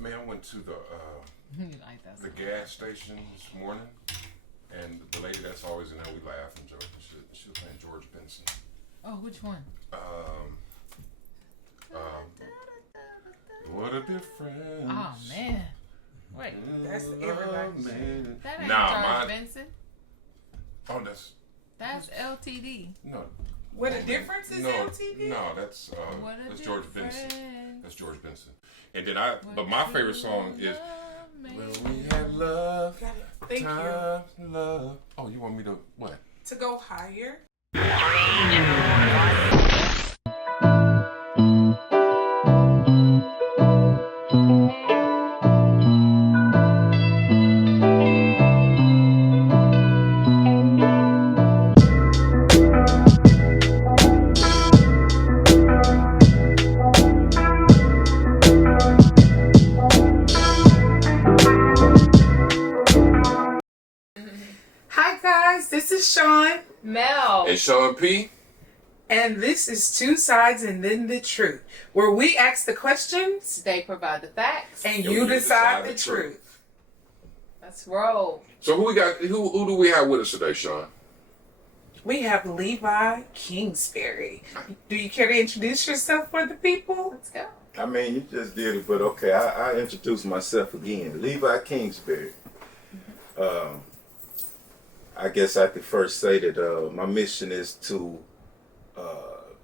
Man, I went to the gas station this morning, and the lady that's always in there, we laugh and joke. She was playing George Benson. Oh, which one? What a difference. Oh man. Wait. That's everybody's shit. That ain't Nah, George Benson. Oh, That's LTD. no. What a difference is LTD? No, that's George Benson. difference. That's George Benson. And then but my favorite song is When We Had Love. Thank you. Love. Oh, you want me to what? To go higher. Hi guys, this is Chon. Mel. And Sean P. And this is Two Sides and Then the Truth, where we ask the questions They provide the facts. and you decide the truth. Let's roll. So who we got? Who do we have with us today, Sean? We have Levi Kingsberry. Do you care to introduce yourself for the people? Let's go. I mean, you just did it, but okay, I introduce myself again. Levi Kingsberry. I guess I could first say that my mission is to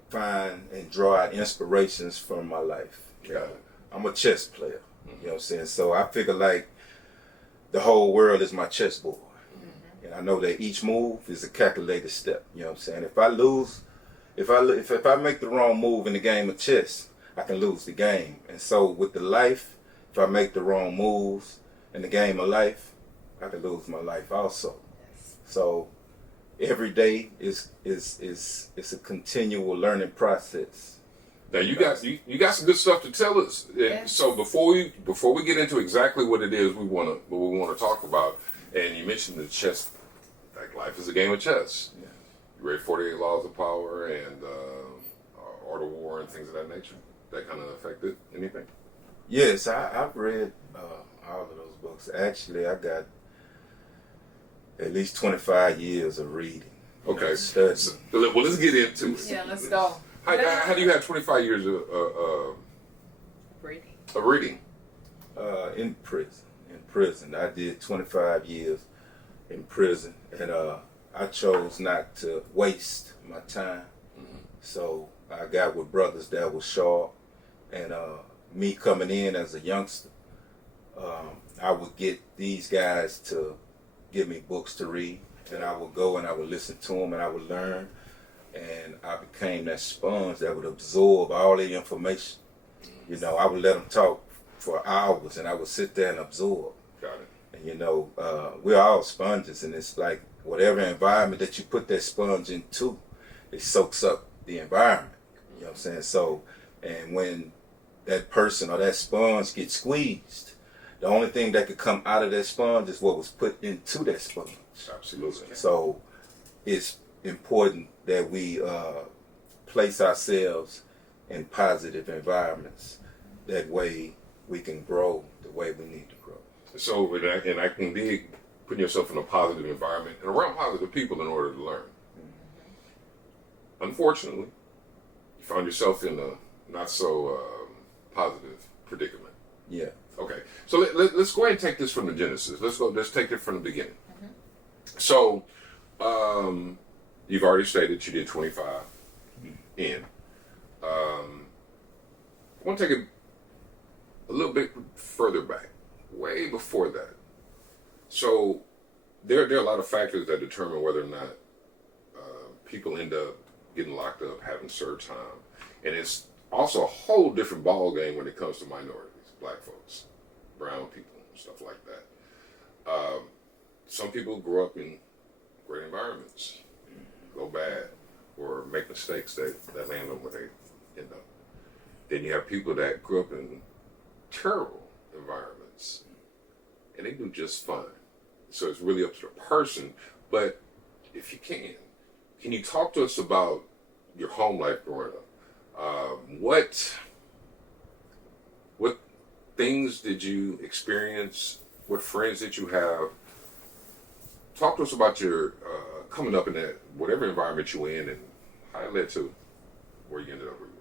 find and draw out inspirations from my life. I'm a chess player, you know what I'm saying? So I figure like the whole world is my chessboard. And I know that each move is a calculated step, you know what I'm saying? If I lose, if I make the wrong move in the game of chess, I can lose the game. And so with the life, if I make the wrong moves in the game of life, I can lose my life also. So every day is a continual learning process. Now you got some good stuff to tell us. Yes. So before we get into exactly what it is we want to talk about, and you mentioned the chess, like life is a game of chess. Yeah. You read 48 Laws of Power and Art of War and things of that nature. That kind of affected anything? Yes, I've read all of those books. Actually, I got at least 25 years of reading. Okay. Studying. So, well, let's get into it. Yeah, let's go. How do you have 25 years of reading? In prison. I did 25 years in prison, and I chose not to waste my time. Mm-hmm. So I got with brothers that were sharp, and me coming in as a youngster, I would get these guys to give me books to read, and I would go and I would listen to them and I would learn, and I became that sponge that would absorb all the information. You know, I would let them talk for hours and I would sit there and absorb. Got it. And you know, we're all sponges, and it's like whatever environment that you put that sponge into, it soaks up the environment. You know what I'm saying? So, and when that person or that sponge gets squeezed, the only thing that could come out of that sponge is what was put into that sponge. Absolutely. So it's important that we place ourselves in positive environments. That way we can grow the way we need to grow. So, and I can dig putting yourself in a positive environment and around positive people in order to learn. Mm-hmm. Unfortunately, you found yourself in a not so positive predicament. Yeah. Okay, so let's go ahead and take this from the genesis. Let's take it from the beginning. Mm-hmm. So, you've already stated you did 25 in. I want to take it a little bit further back, way before that. So, there are a lot of factors that determine whether or not people end up getting locked up, having served time, and it's also a whole different ball game when it comes to minorities, black folks, brown people, stuff like that. Some people grow up in great environments, go bad, or make mistakes that land them where they end up. Then you have people that grew up in terrible environments, and they do just fine. So it's really up to the person. But if you can you talk to us about your home life growing up? What things did you experience? What friends did you have? Talk to us about your coming up in that whatever environment you were in and how it led to where you ended up where you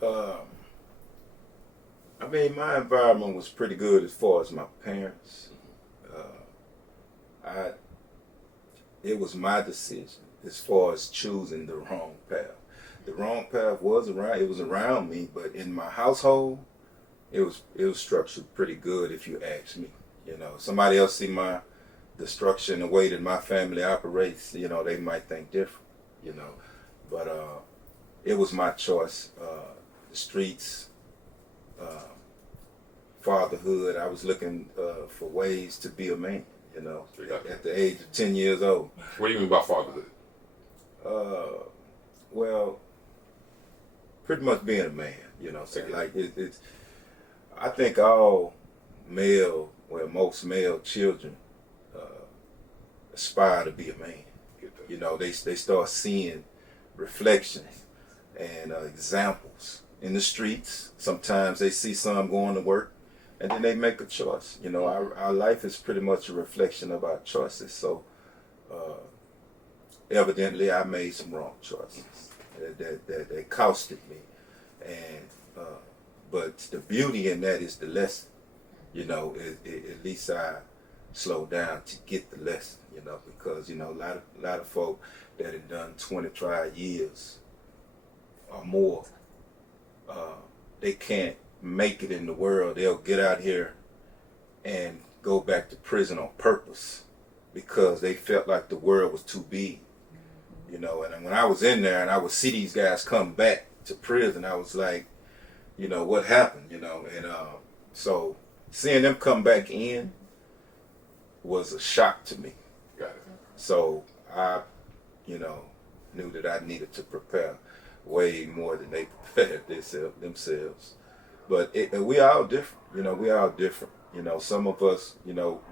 were. I mean, my environment was pretty good as far as my parents. It was my decision as far as choosing the wrong path. The wrong path was around. It was around me, but in my household, it was structured pretty good. If you ask me, somebody else see the structure and the way that my family operates. They might think different. But it was my choice. The streets. Fatherhood, I was looking for ways to be a man, at the age of 10 years old. What do you mean by fatherhood? Well, pretty much being a man, like it's, I think most male children aspire to be a man. They start seeing reflections and examples in the streets. Sometimes they see some going to work, and then they make a choice. Our life is pretty much a reflection of our choices. So, evidently, I made some wrong choices that costed me. And but the beauty in that is the lesson. At least I slowed down to get the lesson. Because a lot of folk that have done 25 years or more, they can't make it in the world. They'll get out here and go back to prison on purpose because they felt like the world was too big. And when I was in there and I would see these guys come back to prison, I was like, what happened? And so seeing them come back in was a shock to me. Got it. So I, knew that I needed to prepare way more than they prepared themselves. But we all different, we all different. Some of us,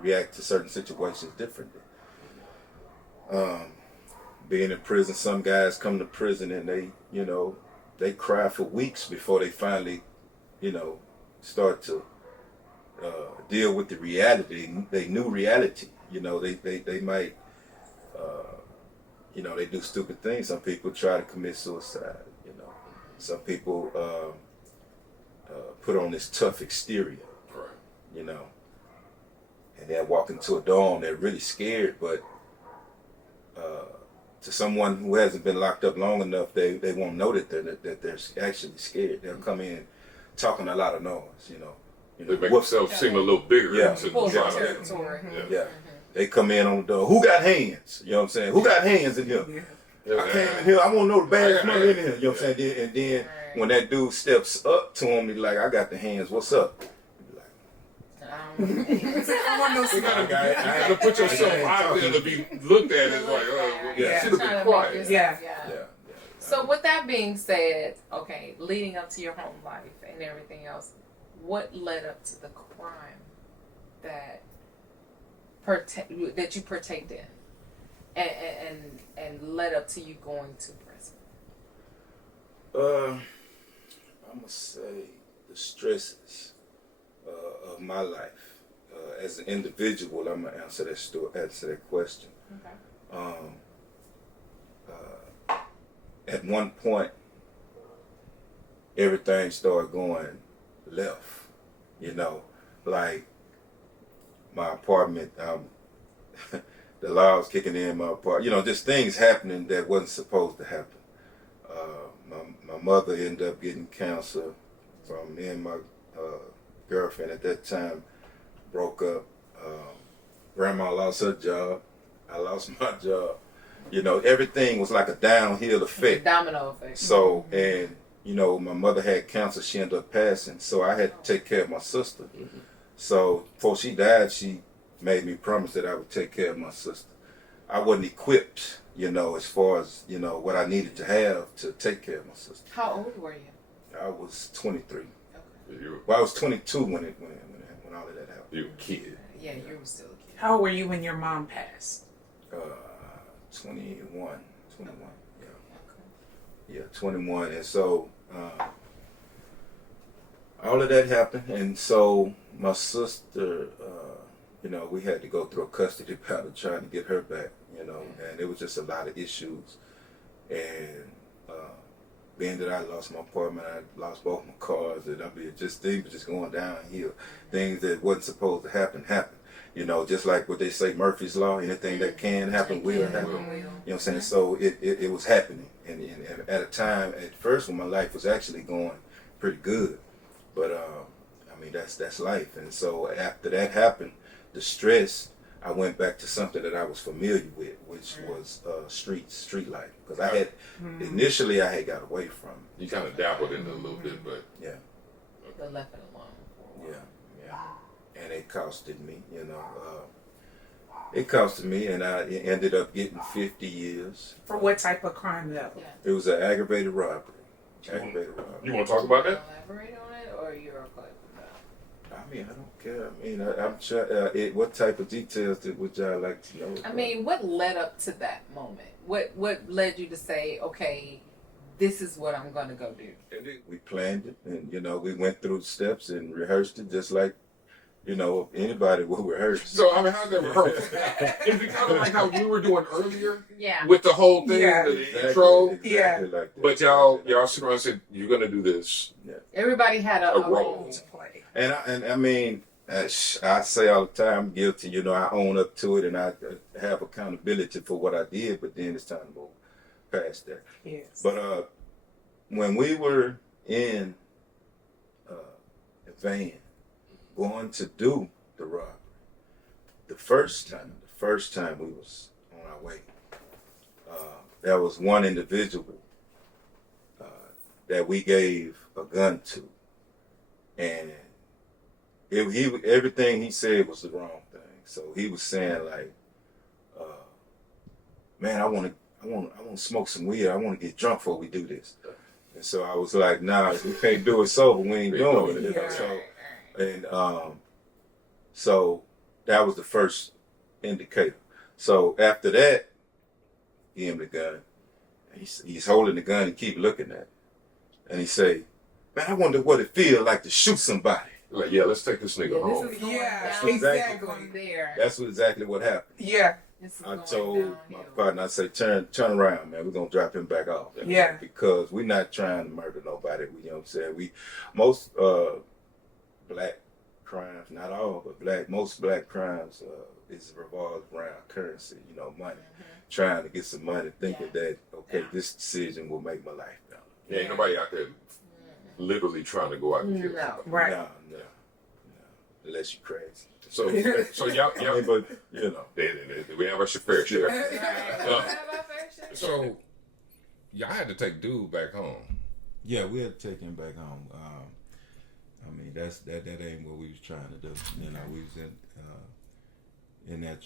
react to certain situations differently. Being in prison, some guys come to prison and they cry for weeks before they finally, start to deal with the reality. They knew reality. They might, they do stupid things. Some people try to commit suicide. Some people put on this tough exterior, Right. And they walk into a dorm. They're really scared, but to someone who hasn't been locked up long enough, they won't know that they're actually scared. They'll come in talking a lot of noise. They make themselves seem a little bigger. Yeah. To Full try to- territory. Yeah. They come in on the door. Who got hands? You know what I'm saying? Who got hands in here? I came in here. I want to know the baddest mother in here. You know what I'm saying? And then when that dude steps up to him, he's like, "I got the hands. What's up?" I want no You smoke. gotta put yourself out there to be looked at as like, Yeah. should have been quiet. Yeah. Yeah. So with that being said, okay, leading up to your home life and everything else, what led up to the crime that you partaked in, and led up to you going to prison? I'm gonna say the stresses of my life as an individual. I'm gonna answer that question. Okay. At one point, everything started going left. Like my apartment, the law was kicking in my apartment. Just things happening that wasn't supposed to happen. My mother ended up getting cancer from me and my girlfriend at that time broke up. Grandma lost her job. I lost my job. Everything was like a downhill effect. Domino effect. So, and my mother had cancer. She ended up passing. So I had to take care of my sister. Mm-hmm. So before she died, she made me promise that I would take care of my sister. I wasn't equipped, as far as, what I needed to have to take care of my sister. How old were you? I was 23. You Well, I was 22 when all of that happened. a kid. Yeah, you were still a kid. How old were you when your mom passed? 21. Yeah. Yeah, 21. And so, all of that happened, and so my sister, we had to go through a custody battle trying to get her back, and it was just a lot of issues. And being that I lost my apartment, I lost both my cars, and things were just going downhill. Things that wasn't supposed to happen happened. Just like what they say, Murphy's Law, anything that can happen will happen. You know what I'm saying? So it was happening. And at a time, at first, when my life was actually going pretty good. But, that's life. And so after that happened, the stress, I went back to something that I was familiar with, which was street life. Because initially I had got away from it. You kind of dabbled in it a little bit, but Yeah. But left it alone. Yeah. And it costed me, It costed me, and I ended up getting 50 years. For what type of crime, though? Yeah. It was an aggravated robbery. you want to talk about that? Elaborate on it, or you're okay with that? I don't care. I'm trying. What type of details would y'all like to know? I mean, what led up to that moment? What led you to say, okay, this is what I'm going to go do? We planned it, and we went through the steps and rehearsed it, just like anybody will rehearse. So, how did that rehearse? Is it kind of like how we were doing earlier? Yeah. With the whole thing, Yeah. the intro? Exactly like that. But y'all sit around and said, you're going to do this. Everybody had a A role. role. To play. And I mean, I say all the time, I'm guilty. I own up to it, and I have accountability for what I did. But then it's time to move past that. Yes. But when we were in a van going to do the robbery, the first time we was on our way, there was one individual that we gave a gun to, and everything he said was the wrong thing. So he was saying like, "Man, I want to smoke some weed. I want to get drunk before we do this." And so I was like, "Nah, we can't do it sober. We ain't doing it." Yeah. So that was the first indicator. So after that, he gave him the gun. He's holding the gun and keep looking at it, and he say, "Man, I wonder what it feels like to shoot somebody." Like, yeah, let's take this nigga home. This is going Yeah, down exactly. from there. That's exactly what happened. Yeah. This is I going told downhill. my partner, I say, turn around, man. We're gonna drop him back off. Yeah. Because we're not trying to murder nobody. You know what I'm saying? Most black crimes, not all, but most black crimes is revolved around currency. Money. Trying to get some money, thinking that this decision will make my life better. Yeah, ain't nobody out there literally trying to go out and kill No. somebody. Right. No. Unless you crazy. So y'all, But we have our fair share. So, Y'all had to take dude back home. Yeah, we had to take him back home. That ain't what we was trying to do. We was in that,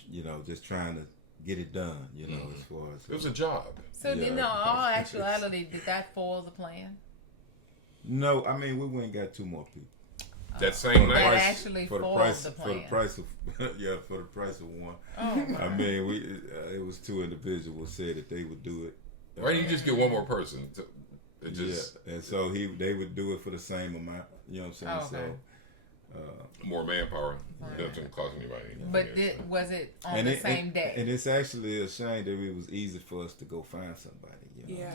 just trying to get it done. As far as It was a job. so Yeah. in all actuality, did that foil the plan? No, we went and got two more people. That same That night. actually for the foiled price the for the plan. price of for the price of one. Oh. It was two individuals said that they would do it. Why didn't you just get one more person? And so they would do it for the same amount. You know what I'm saying? Okay. So more manpower. Doesn't cost anybody. But was it on the same day? And it's actually a shame that it was easy for us to go find somebody. Yeah.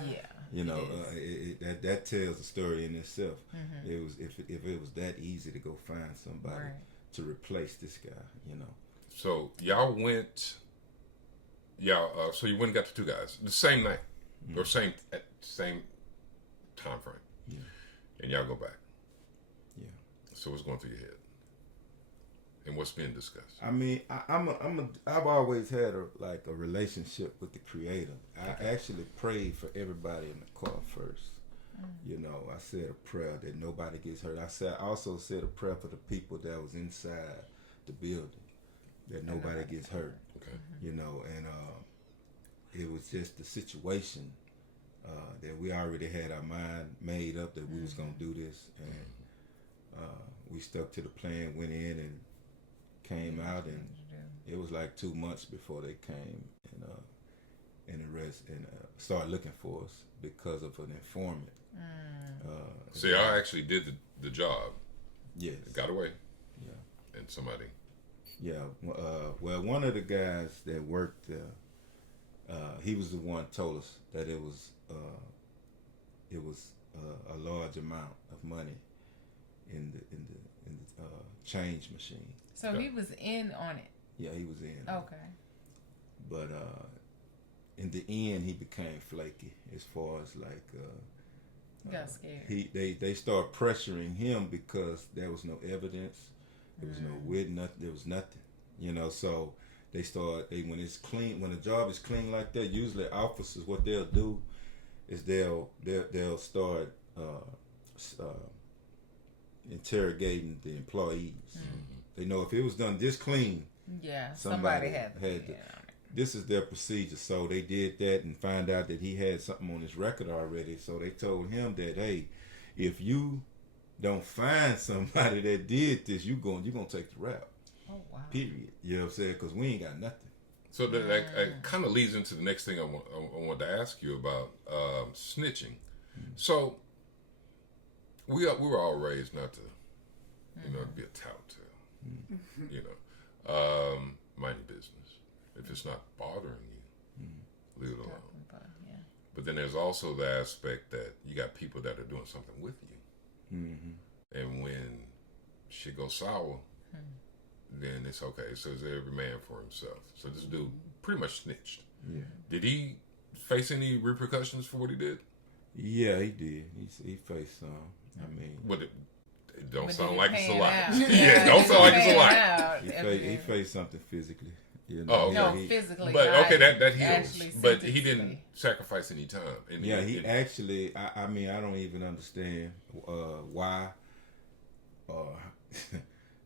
That tells a story in itself. It was if it was that easy to go find somebody to replace this guy. So y'all went. So you went and got the two guys the same night or same time frame. Yeah. And y'all go back. Yeah. So what's going through your head? And what's being discussed? I've always had a relationship with the Creator. I actually prayed for everybody in the car first. I said a prayer that nobody gets hurt. I also said a prayer for the people that was inside the building, that nobody gets hurt. Okay. And it was just the situation that we already had our mind made up that we was gonna do this, and we stuck to the plan, went in and came out, and it was like 2 months before they came and started looking for us because of an informant. So y'all actually did the job. Yes. It got away. Yeah. And somebody. Yeah. Well, one of the guys that worked there, he was the one told us that it was a large amount of money in the change machine. So he was in on it. Yeah, he was in. Okay. But in the end, he became flaky as far as like. Got scared. They started pressuring him because there was no evidence, there was no witness, there was nothing, you know. So when it's clean, when a job is clean like that, usually officers, what they'll do is they'll start interrogating the employees. They know if it was done this clean, somebody had to. This is their procedure. So they did that and find out that he had something on his record already. So they told him that, hey, if you don't find somebody that did this, you're gonna take the rap. Oh wow. Period. You know what I'm saying? Because we ain't got nothing. So that kind of leads into the next thing I want to ask you about snitching. So we were all raised not to, to be a tout tale. Mind your business. If it's not bothering you, leave it alone. But then there's also the aspect that you got people that are doing something with you. And when shit goes sour, then it's okay. So it's every man for himself. So this dude pretty much snitched. Yeah. Did he face any repercussions for what he did? Yeah, he did. He faced some. I mean, But it don't sound like it's a lot. Yeah, don't sound like it's a lot. He faced something physically. You know? Oh, okay. No, physically. But okay, that heals. But he physically. didn't sacrifice any time. He actually. I mean, I don't even understand why.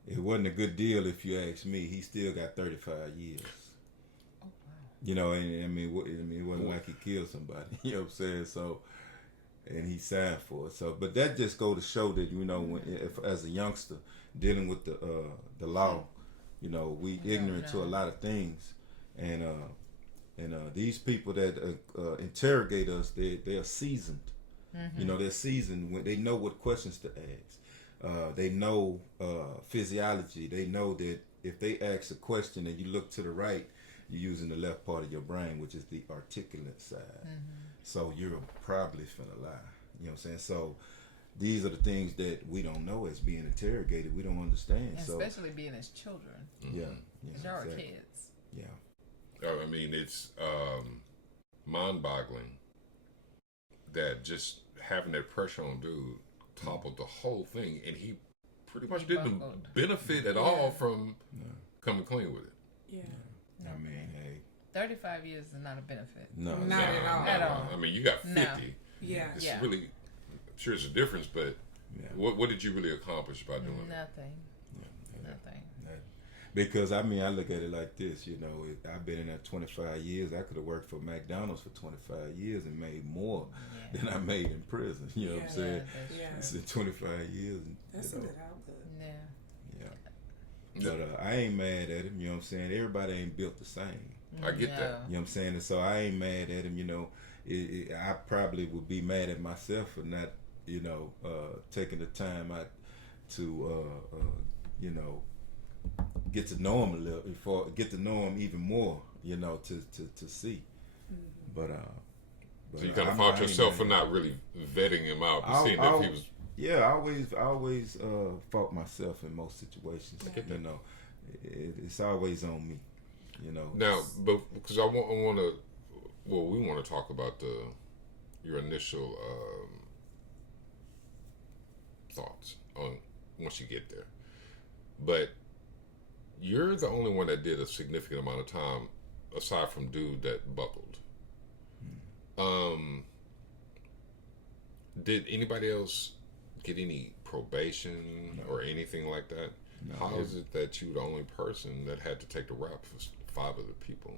It wasn't a good deal if you ask me. He still got 35 years. Oh wow. You know, and I mean, it wasn't like he killed somebody. You know what I'm saying? So, and he signed for it. So, but that just go to show that if as a youngster dealing with the law, we ignorant to a lot of things, and these people that interrogate us, they are seasoned. They're seasoned when they know what questions to ask. They know physiology. They know that if they ask a question and you look to the right, you're using the left part of your brain, which is the articulate side. So you're probably finna lie. You know what I'm saying? So these are the things that we don't know as being interrogated. We don't understand. Especially being as children. Yeah. There are exactly. kids. Yeah. I mean, it's mind-boggling that just having that pressure on dude toppled the whole thing, and he pretty much didn't benefit at all from coming clean with it. Yeah. I mean, hey. 35 years is not a benefit. Not at all. At all. I mean, you got 50. No. Yeah. It's really, I'm sure it's a difference, but what did you really accomplish by doing it? Nothing. Nothing. Because, I mean, I look at it like this, I've been in there 25 years. I could have worked for McDonald's for 25 years and made more than I made in prison. You know what I'm saying? It's in 25 years. That's a good output. Yeah. But I ain't mad at him, you know what I'm saying? Everybody ain't built the same. I get that. You know what I'm saying? And so I ain't mad at him, I probably would be mad at myself for not, taking the time out to, get to know him a little, get to know him even more, to see. But so you kind of fought yourself for not really vetting him out, and seeing if he was. Yeah, I always fought myself in most situations. It's always on me. Now, but because we want to talk about your initial thoughts on once you get there, but you're the only one that did a significant amount of time aside from dude that buckled. Did anybody else get any probation or anything like that? No. How is it that you're the only person that had to take the rap for 5 other people?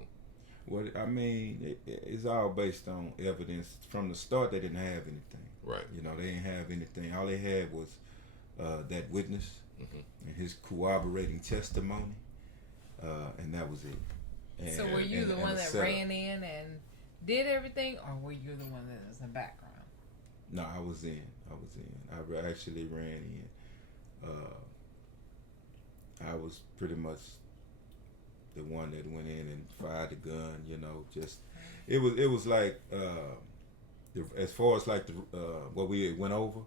Well, I mean, it's all based on evidence. From the start, they didn't have anything. Right. They didn't have anything. All they had was that witness and his corroborating testimony, and that was it. And, so were you the one that setup. ran in and did everything, or were you the one that was in the background? No, I was in. I actually ran in. I was pretty much the one that went in and fired the gun. You know, just it was like as far as like the what we went over,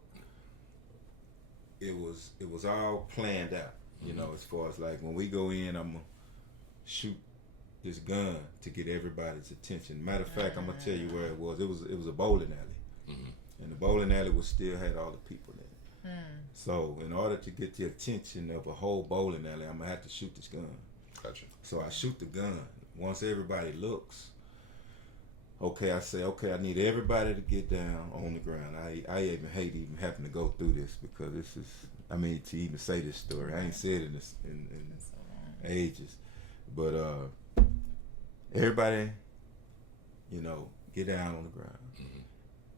it was all planned out. You know, as far as like when we go in, I'm gonna shoot this gun to get everybody's attention. Matter of fact, I'm gonna tell you where it was. It was a bowling alley, and the bowling alley was still had all the people in it. So in order to get the attention of a whole bowling alley, I'm gonna have to shoot this gun. Gotcha. So I shoot the gun. Once everybody looks, okay, I say, okay, I need everybody to get down on the ground. I even hate even having to go through this because this is, I mean, to even say this story, I ain't said it in ages. But everybody, you know, get down on the ground.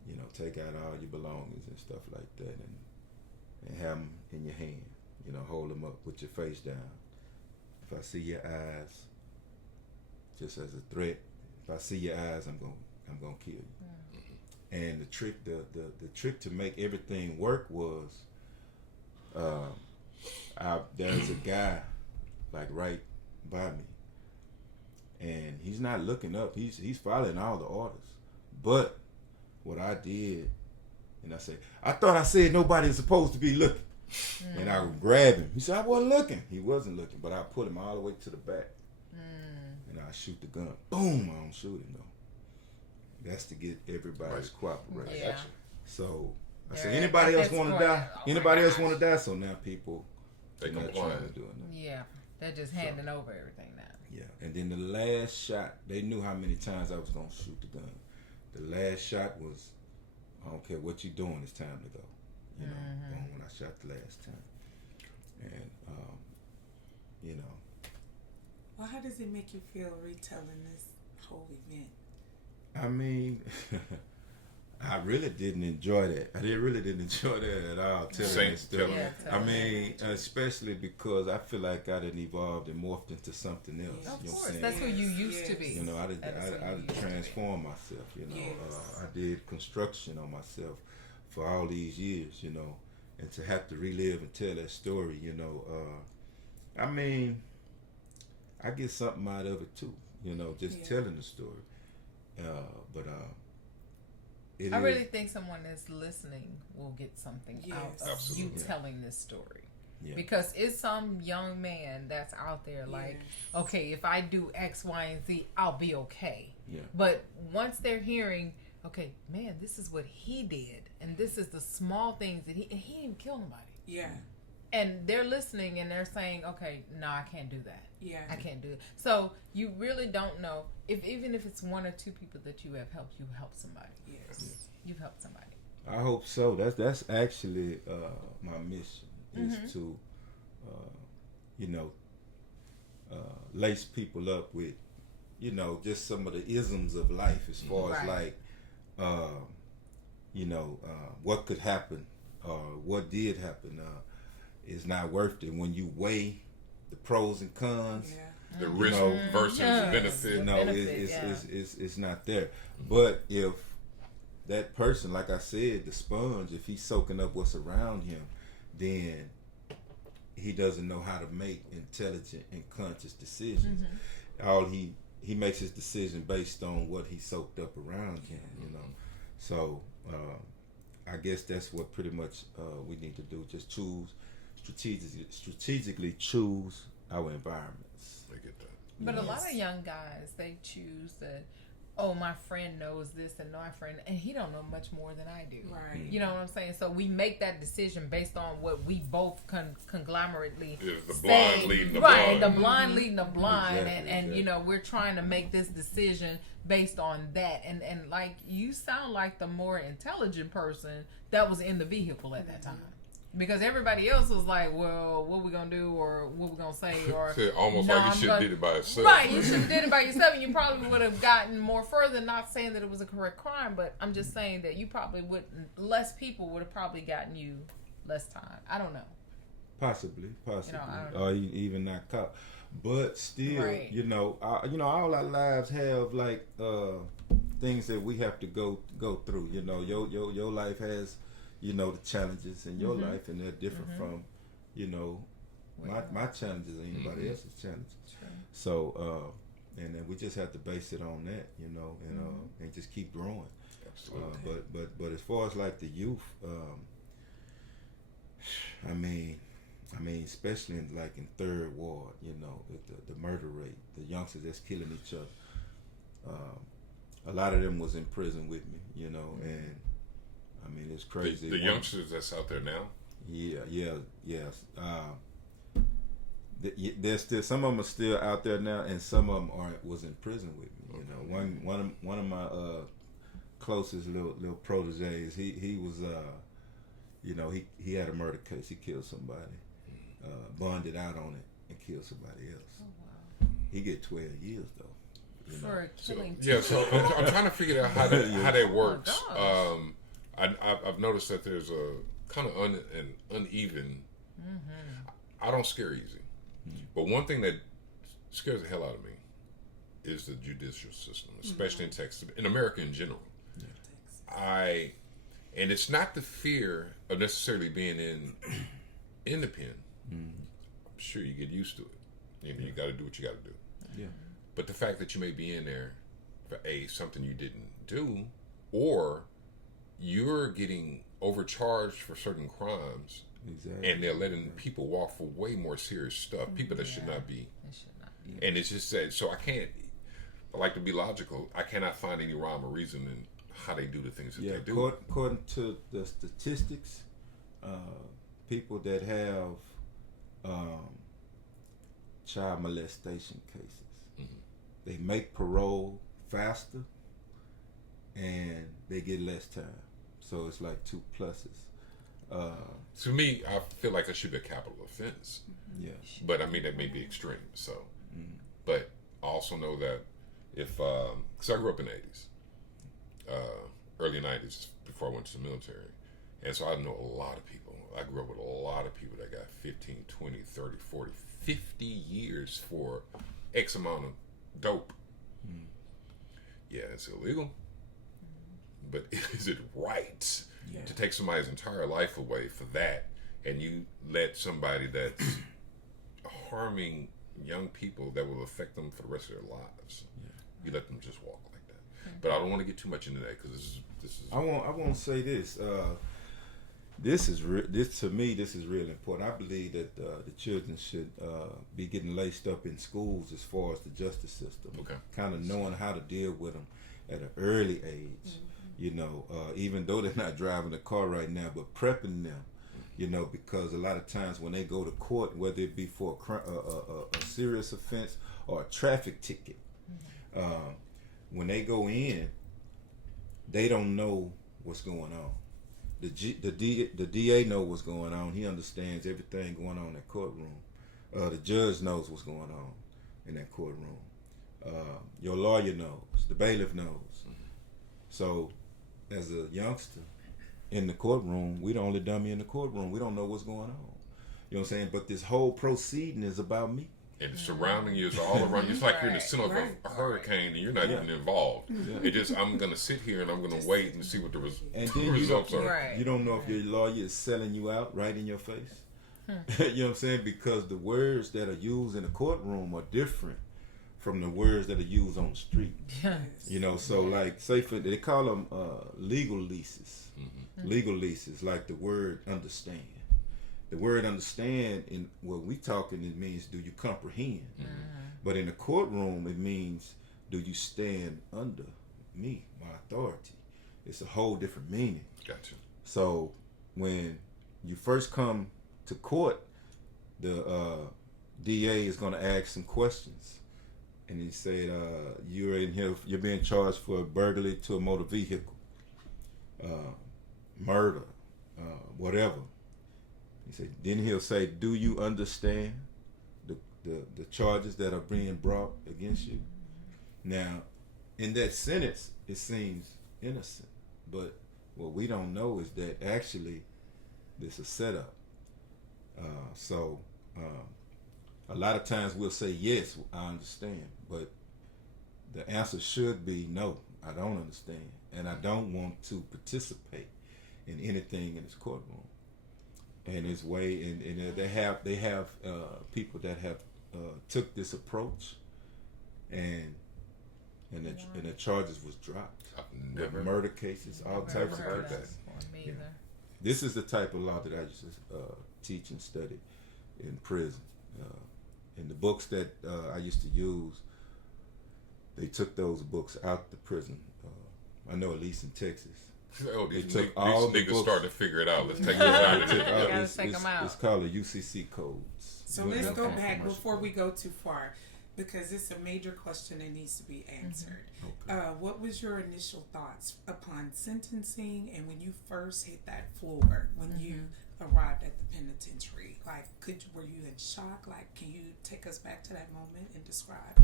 You know, take out all your belongings and stuff like that, and have them in your hand. You know, hold them up, put your face down. If I see your eyes, just as a threat, if I see your eyes, I'm gonna kill you. And the trick to make everything work was, there's a guy like right by me, and he's not looking up. He's following all the orders. But what I did, and I thought I said nobody's supposed to be looking. And I would grab him. He said, I wasn't looking. He wasn't looking, but I put him all the way to the back. And I shoot the gun. Boom, I don't shoot him though. That's to get everybody's cooperation. Yeah. So I said, anybody else want to die? Anybody else want to die? So now people They are not comply. trying to do it now. Yeah, they're just handing over everything now. Yeah, and then the last shot, they knew how many times I was going to shoot the gun. The last shot was, I don't care what you're doing, it's time to go. You know, when I shot the last time. And, you know. Well, how does it make you feel retelling this whole event? I mean, I really didn't enjoy that. I really didn't enjoy that at all, telling this story. Yeah, I mean, especially because I feel like I done evolved and morphed into something else. Yeah. Of You know what course, I'm saying? that's who you used to be. You know, I That is transformed myself. You know, Yes. I did construction on myself for all these years. You know, and to have to relive and tell that story. You know, I mean, I get something out of it too. You know, just telling the story. But it I is- really think someone that's listening will get something out of Absolutely. you telling this story. Yeah. Because it's some young man that's out there like, okay, if I do X, Y, and Z, I'll be okay. Yeah. But once they're hearing, okay, man, this is what he did, and this is the small things that he didn't kill nobody. Yeah. And they're listening and they're saying, okay, no, I can't do that. Yeah. I can't do it. So you really don't know even if it's one or two people that you have helped, you help somebody. Yes. You've helped somebody. I hope so. That's actually my mission is to, you know, lace people up with, you know, just some of the isms of life as far as Right. like, you know, what could happen or what did happen is not worth it when you weigh the pros and cons. Yeah. The risk know, versus Yeah. benefit. You know, benefit, it's not there. But if that person, like I said, the sponge, if he's soaking up what's around him, then he doesn't know how to make intelligent and conscious decisions. All he makes his decision based on what he soaked up around him, you know. So I guess that's what pretty much we need to do. Just choose strategically choose our environments. I get that. But a lot of young guys, they choose that, oh, my friend knows this and my friend, and he don't know much more than I do. Right. You know what I'm saying? So we make that decision based on what we both conglomerately Yeah, the say. blind leading the right, blind. the blind leading the blind, Exactly, and you know, we're trying to make this decision based on that. And like, you sound like the more intelligent person that was in the vehicle at that time. Because everybody else was like, well, what we gonna do, or what we gonna say, or Almost "Nah, like you I'm should have gonna-" did it by itself. Right, you should have did it by yourself, and you probably would have gotten more further. Not saying that it was a correct crime, but I'm just saying that you probably would. Less people would have probably gotten you less time. I don't know. Possibly, I don't know. or even not caught. But still, Right. you know, all our lives have like things that we have to go through. You know, your life has, you know, the challenges in your life, and they're different from, you know, my challenges are anybody else's challenges. True. So, and then we just have to base it on that, you know, and just keep growing. Absolutely. But as far as like the youth, I mean, especially in like in Third Ward, you know, with the murder rate, the youngsters that's killing each other. A lot of them was in prison with me, you know, and I mean it's crazy. The youngsters that's out there now. Yes. There's still some of them are still out there now, and some of them was in prison with me. You know, one of my closest little proteges, he was you know, he had a murder case. He killed somebody, bonded out on it, and killed somebody else. Oh, wow. He get 12 years though. You know? For killing. So I'm trying to figure out how that works. Oh, I've noticed that there's a kind of an uneven. I don't scare easy, but one thing that scares the hell out of me is the judicial system, especially in Texas, in America in general. And it's not the fear of necessarily being in the pen. I'm sure you get used to it. You know, you got to do what you got to do. Yeah. But the fact that you may be in there for something you didn't do, or you're getting overcharged for certain crimes, Exactly. and they're letting people walk for way more serious stuff, people that should not be. It should not be. And it's just that, so I like to be logical, I cannot find any rhyme or reason in how they do the things that they do. According to the statistics, people that have child molestation cases, they make parole faster and they get less time. So it's like 2 pluses. To me, I feel like it should be a capital offense. Yeah. But I mean, that may be extreme. So, but I also know that if, because I grew up in the 80s, early 90s, before I went to the military. And so I know a lot of people. I grew up with a lot of people that got 15, 20, 30, 40, 50 years for X amount of dope. Yeah, it's illegal. But is it right to take somebody's entire life away for that, and you let somebody that's harming young people that will affect them for the rest of their lives, you let them just walk like that? But I don't want to get too much into that because this is. I want to say this. This is to me. This is really important. I believe that the children should be getting laced up in schools as far as the justice system. Okay. Kind of knowing how to deal with them at an early age. You know, even though they're not driving the car right now, but prepping them. You know, because a lot of times when they go to court, whether it be for a serious offense or a traffic ticket, when they go in, they don't know what's going on. The DA know what's going on. He understands everything going on in that courtroom. The judge knows what's going on in that courtroom. Your lawyer knows. The bailiff knows. So, as a youngster in the courtroom, we the only dummy in the courtroom. We don't know what's going on. You know what I'm saying? But this whole proceeding is about me. And surrounding you is all around you. It's like you're in the center of a hurricane and you're not even involved. It just, I'm going to sit here and I'm going to wait and see what the results are. Right. You don't know if your lawyer is selling you out right in your face. You know what I'm saying? Because the words that are used in the courtroom are different from the words that are used on the street. You know, so like, say they call them legal leases. Legal leases, like the word understand. The word understand, in what we talking, it means do you comprehend? But in the courtroom, it means do you stand under me, my authority? It's a whole different meaning. Gotcha. So when you first come to court, the DA is going to ask some questions. And he said, you're in here, you're being charged for burglary to a motor vehicle, murder, whatever. He said, then he'll say, do you understand the charges that are being brought against you? Now, in that sentence, it seems innocent, but what we don't know is that actually this is a setup. A lot of times we'll say, yes, I understand, but the answer should be no, I don't understand, and I don't want to participate in anything in this courtroom. and his way, and they have people that have took this approach, and the charges was dropped. I've never Murder cases, all Never types of heard cases. that. Me Yeah. either. This is the type of law that I used to teach and study in prison. And the books that I used to use, they took those books out the prison. I know at least in Texas. Oh, these They took all the niggas books. starting to figure it out. Let's take this Yeah, out they of took here. all- gotta it's, take 'em out. it's called the UCC codes. So Juvenile let's go Commercial back before we Code. go too far, because it's a major question that needs to be answered. Okay. What was your initial thoughts upon sentencing and when you first hit that floor, when you arrived at the penitentiary? Like, were you in shock? Like, can you take us back to that moment and describe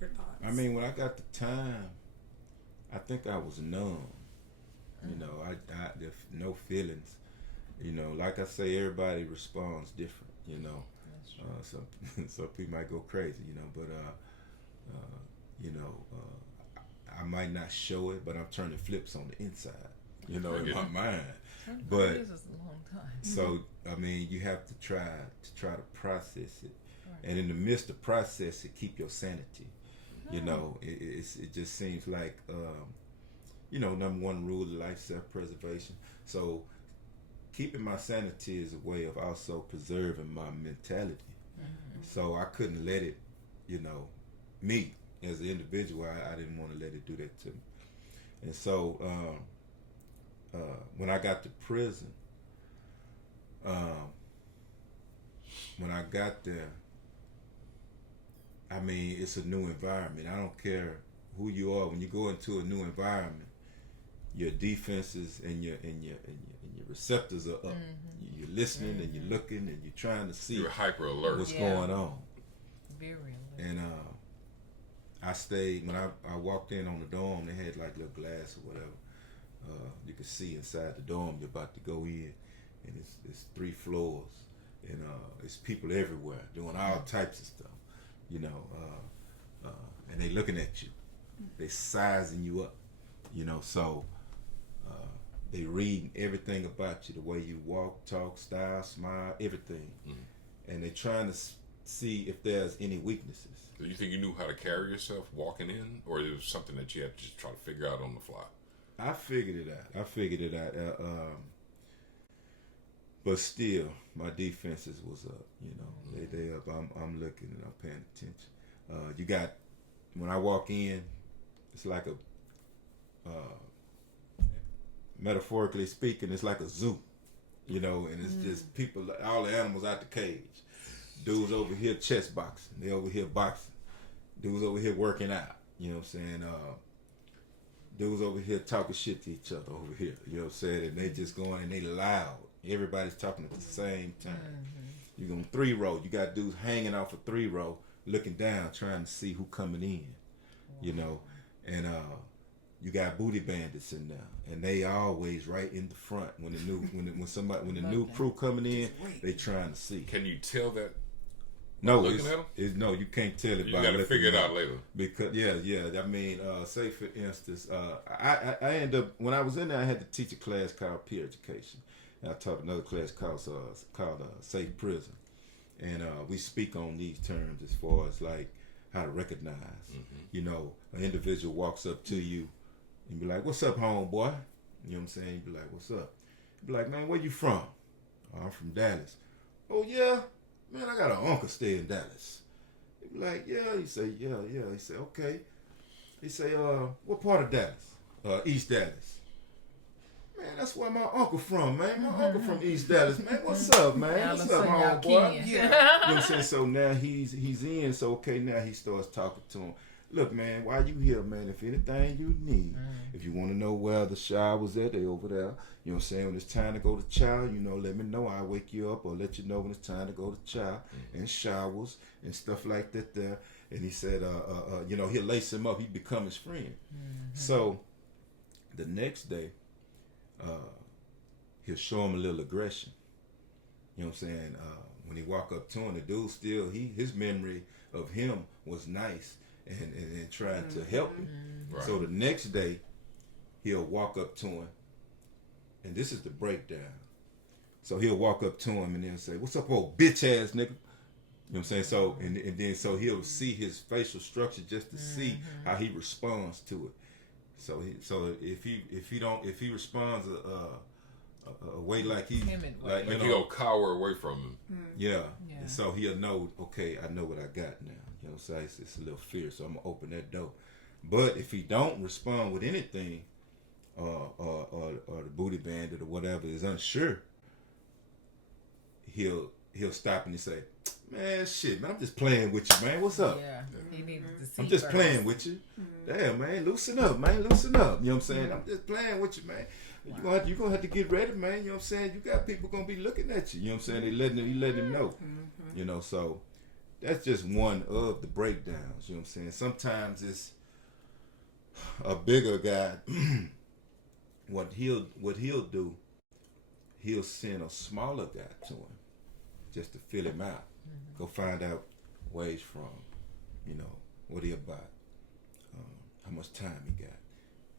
your thoughts? I mean, when I got the time, I think I was numb. You know, I there's no feelings. You know, like I say, everybody responds different. You know, some people might go crazy. You know, but I might not show it, but I'm turning flips on the inside. You know, in my mind. But This is a long time. so I mean, you have to try to process it, and in the midst of process it, keep your sanity. You know, it just seems like number one rule of life, self-preservation. So keeping my sanity is a way of also preserving my mentality. So I couldn't let it, me as an individual, I didn't want to let it do that to me. And so when I got to prison, when I got there, I mean, it's a new environment. I don't care who you are. When you go into a new environment, your defenses and your receptors are up. You're listening and you're looking and you're trying to see You're hyper alert. what's going on. Very alert. And I stayed, when I walked in on the dorm, they had like little glass or whatever. You could see inside the dorm you're about to go in, and it's 3 floors, and it's people everywhere doing all types of stuff, and they looking at you, they sizing you up, so they reading everything about you, the way you walk, talk, style, smile, everything, and they trying to see if there's any weaknesses. Do you think you knew how to carry yourself walking in, or it was something that you had to just try to figure out on the fly? I figured it out. But still, my defenses was up. They up. I'm looking and I'm paying attention. You got, when I walk in, it's like a, metaphorically speaking, it's like a zoo. And it's just people, all the animals out the cage. Dudes over here chest boxing. They over here boxing. Dudes over here working out. You know what I'm saying? Dudes over here talking shit to each other over here. You know what I'm saying? And they just going and they loud. Everybody's talking at the same time. You're going 3 row. You got dudes hanging off a 3 row, looking down, trying to see who coming in. And you got booty bandits in there, and they always right in the front when the new crew coming in, they trying to see. Can you tell that? No, looking at 'em? no, you can't tell it. You by got to looking figure it at out 'em. later. Because I mean, say for instance, I ended up, when I was in there, I had to teach a class called peer education. And I taught another class called Safe Prison, and we speak on these terms as far as like how to recognize. An individual walks up to you and be like, "What's up, homeboy?" You know what I'm saying? You be like, "What's up?" You be like, "Man, where you from?" "Oh, I'm from Dallas." "Oh yeah, man, I got an uncle stay in Dallas." You be like, "Yeah." You say, "Yeah." He say, "Okay." He say, "What part of Dallas?" "East Dallas." "Man, that's where my uncle from, man. My uncle from East Dallas, man. What's up, man? What's up, homeboy?" You know what I'm saying? So now he's in. So okay, now he starts talking to him. "Look, man, why you here, man? If anything you need, if you want to know where the shower's at, they over there. You know what I'm saying? When it's time to go to chow, let me know. I'll wake you up or let you know when it's time to go to chow and showers and stuff like that there." And he said, he'll lace him up. He become his friend. So the next day, he'll show him a little aggression. You know what I'm saying? When he walk up to him, the dude still, his memory of him was nice and trying to help him. Right. So the next day, he'll walk up to him, and this is the breakdown. So he'll walk up to him and then say, "What's up, old bitch ass nigga?" You know what I'm saying? So and then so he'll see his facial structure just to see how he responds to it. So if he responds a way like he Timid way. like you Like know, he gonna cower away from him. yeah. Yeah. And so he'll know, okay, I know what I got now. You know what I'm saying? It's a little fear, so I'm gonna open that door. But if he don't respond with anything, or the booty bandit or whatever is unsure, he'll stop and he say, "Man, shit, man, I'm just playing with you, man. What's up? Yeah. He needs to see I'm just first. playing with you. Damn, man, loosen up, man, loosen up." You know what I'm saying? I'm just playing with you, man. You gonna have to get ready, man. You know what I'm saying? You got people gonna be looking at you. You know what I'm saying? They letting him know. You know, so that's just one of the breakdowns. You know what I'm saying? Sometimes it's a bigger guy. What he'll do, he'll send a smaller guy to him just to fill him out. Go find out where he's from, you know, what he about, how much time he got.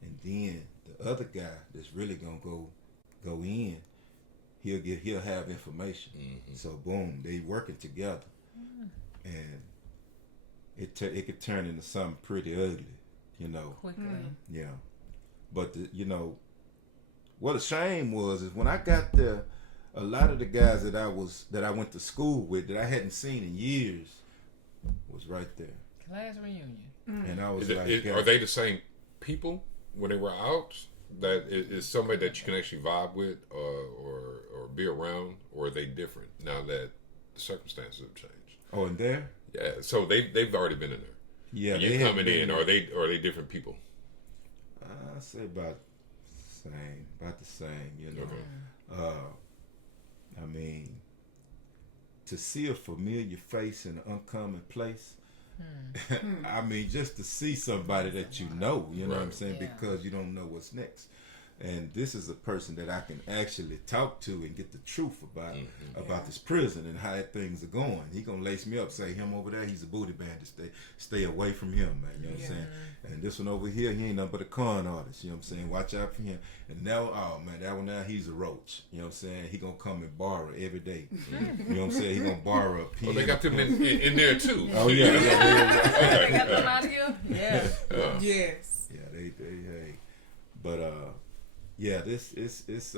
And then the other guy that's really gonna go in, he'll have information. So boom, they working together, and it could turn into something pretty ugly, you know. Quickly. Yeah, but you know, what a shame was is when I got there, a lot of the guys that I went to school with that I hadn't seen in years was right there, Class reunion. and I was Are they the same people when they were out? That is somebody that you can actually vibe with, or be around, or are they different now that the circumstances have changed? Oh, and there? Yeah, so they've already been in there. Yeah, When you're coming in, are they different people? I say about the same, you know. Okay. I mean, to see a familiar face in an uncommon place, I mean, just to see somebody that you know what I'm saying, Yeah. because you don't know what's next. And this is a person that I can actually talk to and get the truth about this prison and how things are going. He gonna lace me up, say him over there, he's a booty bandit. Stay away from him, man. You know what I'm saying? And this one over here, he ain't nothing but a con artist. You know what I'm saying? Watch out for him. And now, oh man, that one now, he's a roach. You know what I'm saying? He gonna come and borrow every day. You know what I'm saying? He gonna borrow a pen. Well, they got them in there too. Oh yeah. They got them out here? Yeah. Yes. Yeah, they hey. But yeah, this it's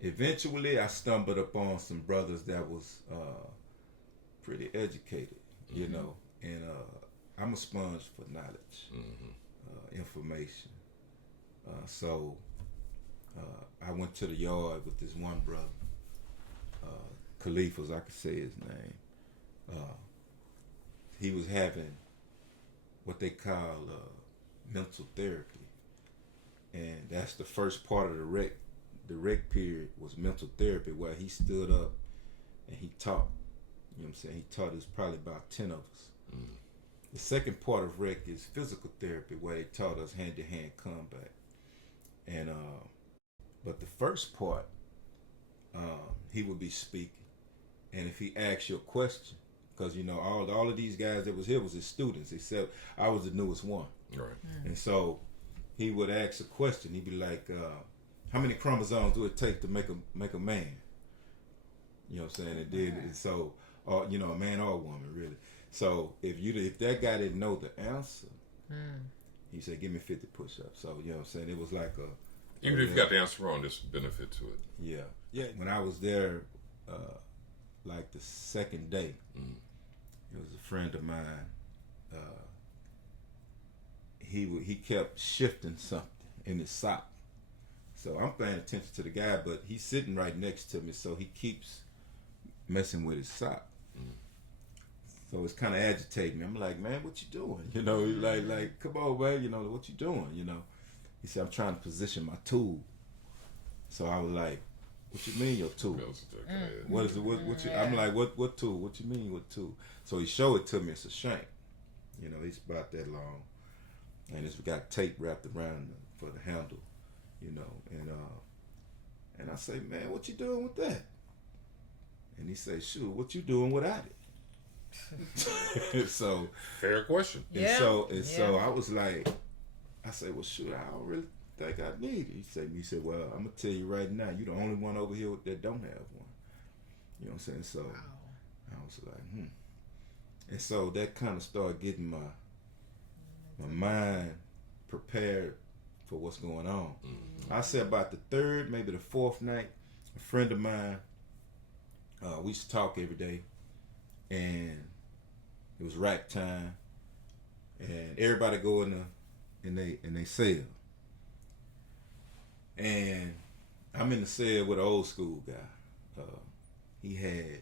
eventually I stumbled upon some brothers that was pretty educated, you know, and I'm a sponge for knowledge, information. So I went to the yard with this one brother, Khalif, as I could say his name. He was having what they call mental therapy. And that's the first part of the rec period was mental therapy, where he stood up and he taught. You know what I'm saying? He taught us probably about 10 of us. The second part of rec is physical therapy, where they taught us hand-to-hand combat. And but the first part, he would be speaking, and if he asked you a question, because you know all of these guys that was here was his students, except I was the newest one. Right. And so he would ask a question. He'd be like, "How many chromosomes do it take to make a man?" You know what I'm saying? It did. And so, you know, a man or a woman, really. So if that guy didn't know the answer, he said, "Give me 50 push-ups." So you know what I'm saying? It was like Even if you got the answer wrong, there's benefit to it. yeah. When I was there, like the second day, it was a friend of mine. He kept shifting something in his sock. So I'm paying attention to the guy, but he's sitting right next to me, so he keeps messing with his sock. So it's kind of agitating me. I'm like, "Man, what you doing?" You know, like, "Come on, man, you know, what you doing?" You know. He said, "I'm trying to position my tool." So I was like, "What you mean your tool? What is it? What you?" I'm like, "What tool? What you mean what tool?" So he showed it to me. It's a shank. You know, it's about that long, and it's got tape wrapped around for the handle. You know, and I say, "Man, what you doing with that?" And he say, "Shoot, what you doing without it?" So Fair question. so I was like, I say, "Well, shoot, I don't really think I need it? He said, well, I'm gonna tell you right now, you're the only one over here that don't have one. You know what I'm saying? So I was like, And so that kind of started getting my mind prepared for what's going on. I said about the third, maybe the fourth night, a friend of mine, we used to talk every day, and it was rack time, and everybody go in they cell, and I'm in the cell with an old school guy. He had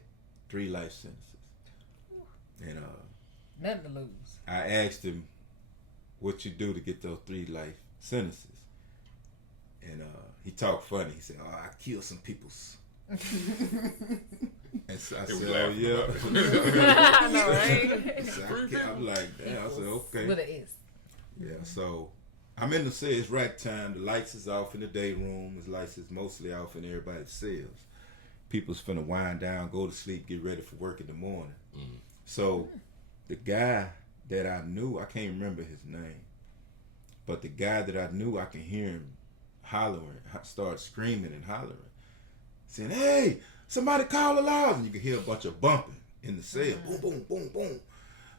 3 life sentences, and nothing to lose. I asked him, "What you do to get those 3 life sentences?" And he talked funny. He said, "Oh, I killed some peoples." And so I said, "Oh yeah." I know, right? So I'm like, "Damn." I said, "Okay." But it is. Yeah. So I'm in the cell. It's rack time. The lights is off in the day room. The lights is mostly off in everybody's cells. People's finna wind down, go to sleep, get ready for work in the morning. So the guy that I knew, I can't remember his name, but the guy that I knew, I can hear him hollering, start screaming and hollering, saying, "Hey, somebody call the law!" And you can hear a bunch of bumping in the cell. Boom, boom, boom, boom.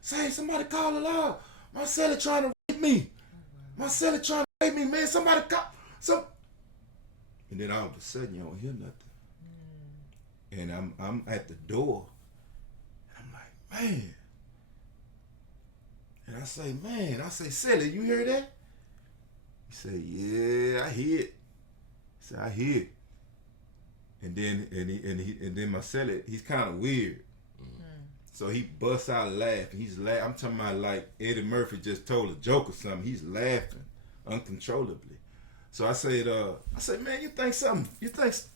Say, "Somebody call the law! My cellie trying to rape me! My cellie trying to rape me, man! Somebody call some!" And then all of a sudden, you don't hear nothing. And I'm at the door, and I'm like, "Man." And I say, "Cellie, you hear that?" He said, "Yeah, I hear it." He said, "I hear it." And then my cellie, he's kind of weird. So he busts out laughing. He's I'm talking about like Eddie Murphy just told a joke or something. He's laughing uncontrollably. So I said, "Man, you think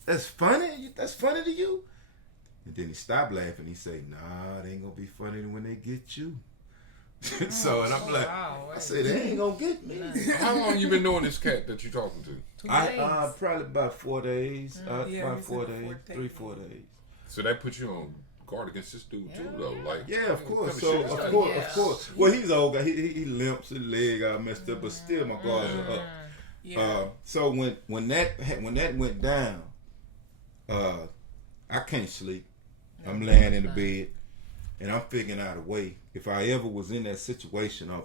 that's funny? That's funny to you?" And then he stopped laughing. He said, "Nah, it ain't gonna be funny when they get you." So, and I'm like, I said, "They ain't gonna get me." How long you been knowing this cat that you talking to? 2 days. I probably about 4 days. Yeah, About he's 4 in the days, 4th day. 3-4 days. So that put you on guard against this dude too, though. Like, Yeah, of course. what So kind of shit is of that? course. Well, he's old guy. He limps, his leg all messed up, but still my guards are up. Yeah. So when that went down, I can't sleep. I'm laying in the bed, and I'm figuring out a way. If I ever was in that situation or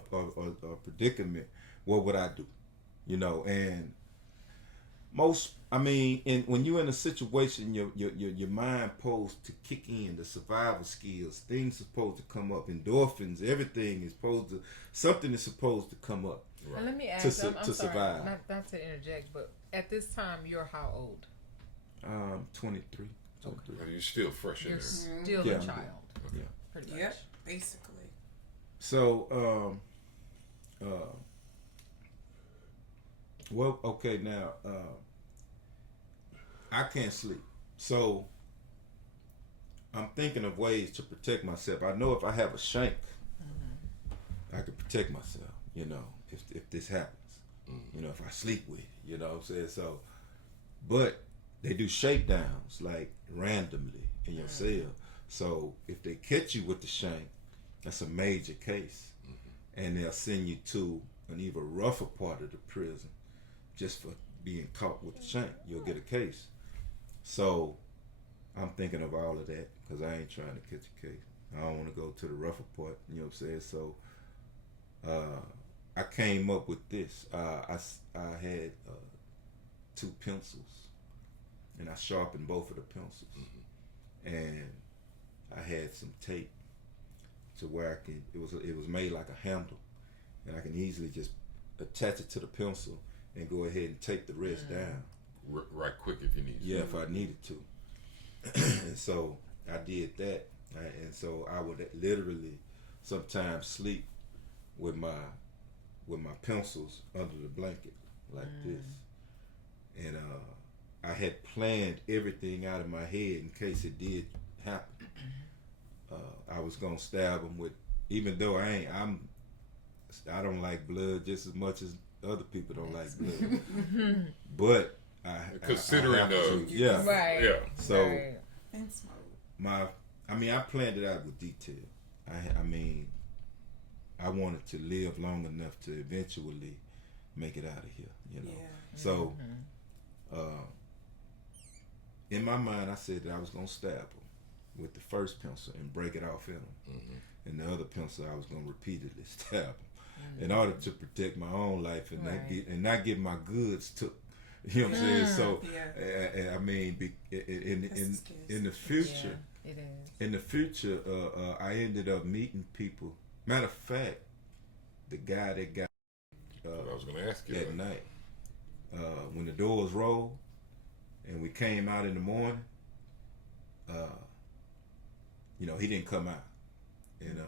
predicament, what would I do? You know, and when you're in a situation, your mind supposed to kick in, the survival skills, things supposed to come up, endorphins, everything is something is supposed to come up. Right. And let me ask, To I'm sorry, survive. not to interject, but at this time, you're how old? 23. Well, you're still fresh in You're there. still Yeah, a child. Yeah. Pretty much. Yep. Basically. So, well, okay, now, I can't sleep. So, I'm thinking of ways to protect myself. I know if I have a shank, I can protect myself, you know, if this happens. You know, if I sleep with it, you know what I'm saying? So, but they do shakedowns, like, randomly in your cell. So, if they catch you with the shank, that's a major case. And they'll send you to an even rougher part of the prison just for being caught with the shank. You'll get a case. So I'm thinking of all of that because I ain't trying to catch a case. I don't want to go to the rougher part, you know what I'm saying? So I came up with this. I had 2 pencils, and I sharpened both of the pencils. And I had some tape to where it was made like a handle, and I can easily just attach it to the pencil and go ahead and take the rest down. Right quick if you need to. Yeah, if I needed to. And so I did that, and so I would literally sometimes sleep with my pencils under the blanket like this, and I had planned everything out of my head in case it did happen. I was gonna stab him with, even though I don't like blood just as much as other people don't like blood, but considering I have to, yeah, Right. Yeah. So Right. And smoke. I planned it out with detail. I wanted to live long enough to eventually make it out of here, you know. Yeah. So, in my mind, I said that I was gonna stab him with the first pencil and break it off in him, and the other pencil I was gonna repeatedly stab him in order to protect my own life and not get my goods took. You know what I'm saying? So, I mean, in the future, it is. In the future, I ended up meeting people. Matter of fact, the guy that got I was going to ask you that night, when the doors rolled and we came out in the morning, you know, he didn't come out, and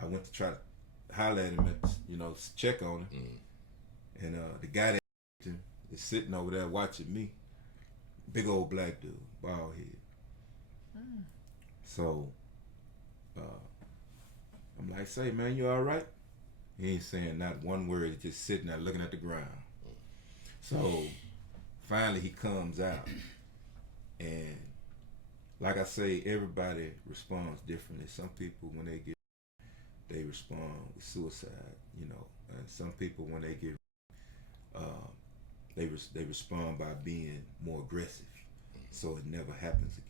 I went to try to holler at him, and, you know, check on him, and the guy that is sitting over there watching me, big old black dude, bald head. So I'm like, say, man, you all right? He ain't saying not one word. He's just sitting there looking at the ground. So finally he comes out, and like I say, everybody responds differently. Some people, when they respond with suicide, you know, and some people, when they get they respond by being more aggressive, so it never happens again.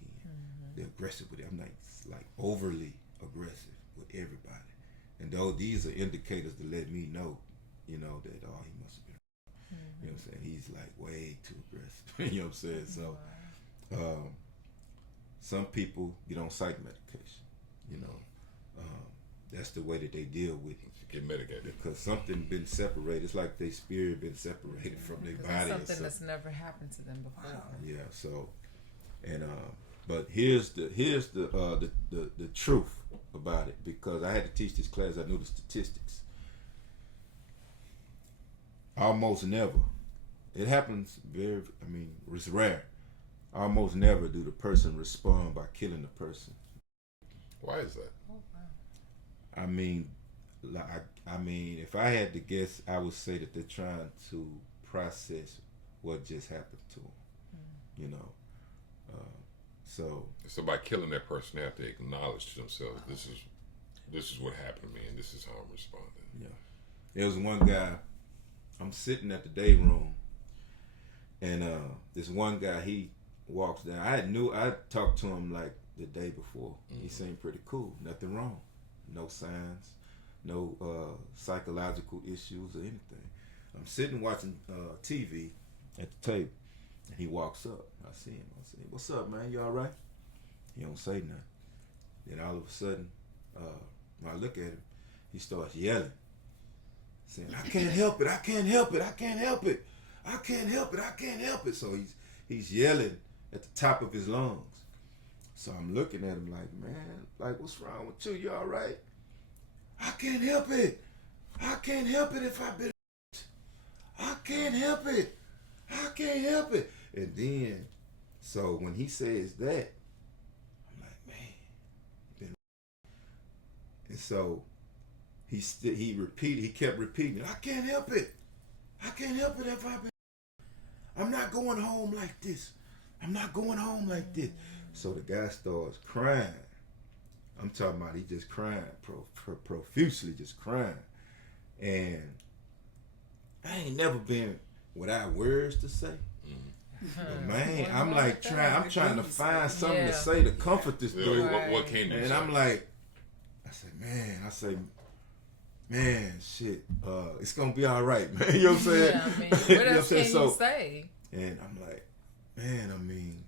They're aggressive with it. I'm like overly aggressive with everybody, and though these are indicators to let me know, you know, that he must have been, you know what I'm saying, he's like way too aggressive. You know what I'm saying? So some people get on psych medication, you know. That's the way that they deal with it. Get medicated. Because something been separated. It's like their spirit been separated from their body. Something that's never happened to them before. Yeah. So, and but here's the truth about it, because I had to teach this class. I knew the statistics. Almost never. It happens it's rare. Almost never do the person respond by killing the person. Why is that? I mean, if I had to guess, I would say that they're trying to process what just happened to them. You know, so by killing that person, they have to acknowledge to themselves, this is what happened to me, and this is how I'm responding. Yeah, there was one guy. I'm sitting at the day room, and this one guy, he walks down. I talked to him like the day before. He seemed pretty cool, nothing wrong. No signs, no psychological issues or anything. I'm sitting watching TV at the table, and he walks up. I see him. I say, "What's up, man? You all right?" He don't say nothing. Then all of a sudden, when I look at him, he starts yelling, saying, "I can't help it! I can't help it! I can't help it! I can't help it! I can't help it!" So he's yelling at the top of his lungs. So I'm looking at him like, man, like, what's wrong with you? You all right? I can't help it. I can't help it if I've been. I can't help it. I can't help it. And then, so when he says that, I'm like, man, been. And so he kept repeating, I can't help it. I can't help it if I've been. I'm not going home like this. I'm not going home like this. So the guy starts crying. I'm talking about he just crying, profusely just crying. And I ain't never been without words to say. But man, I'm like I'm trying to find something to say to comfort this dude. What came to you? And I'm like, I say, man, shit, it's gonna be all right, man. You know what I'm saying? Yeah, I mean, what else can you say? And I'm like, man, I mean,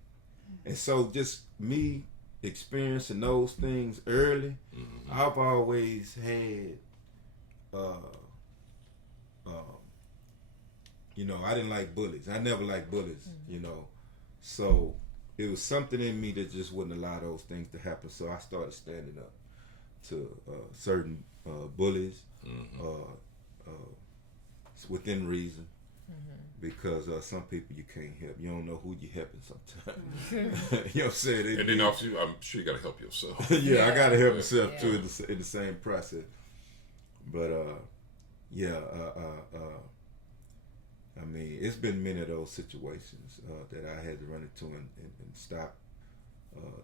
and so just me experiencing those things early, I've always had, you know, I didn't like bullies. I never liked bullies, you know. So it was something in me that just wouldn't allow those things to happen. So I started standing up to certain bullies within reason. Because some people you can't help. You don't know who you're helping sometimes. You know what I'm saying? And then also, I'm sure you got to help yourself. Yeah, I got to help myself too in the same process. But I mean, it's been many of those situations that I had to run into and stop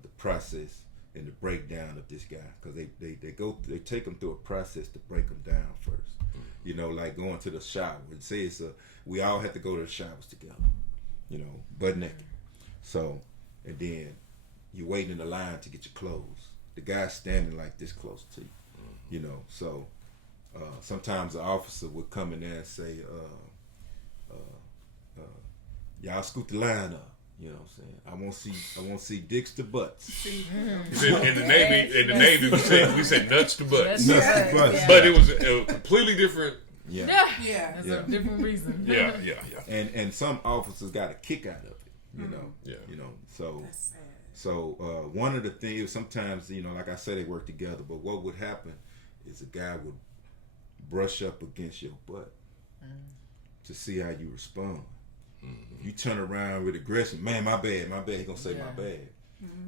the process and the breakdown of this guy, because they take them through a process to break them down first. You know, like going to the shower. And say we all had to go to the showers together. You know, butt naked. So, and then you waiting in the line to get your clothes. The guy's standing like this close to you. You know, so sometimes the officer would come in there and say, y'all scoot the line up. You know what I'm saying? I won't see dicks to butts. In the Navy, we said nuts to butts. Nuts to butts. Yeah. But it was a completely different. Yeah. That's Yeah. a different reason. Yeah. And some officers got a kick out of it. You know. Yeah. You know. So. That's sad. So one of the things, sometimes, you know, like I said, they work together, but what would happen is a guy would brush up against your butt to see how you respond. If you turn around with aggression, man, my bad, he gonna say my bad.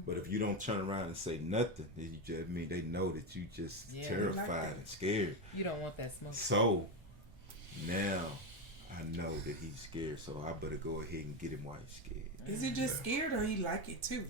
But if you don't turn around and say nothing, they know that you just terrified and scared. You don't want that smoke. So now I know that he's scared, so I better go ahead and get him while he's scared. Is he just scared or he like it too?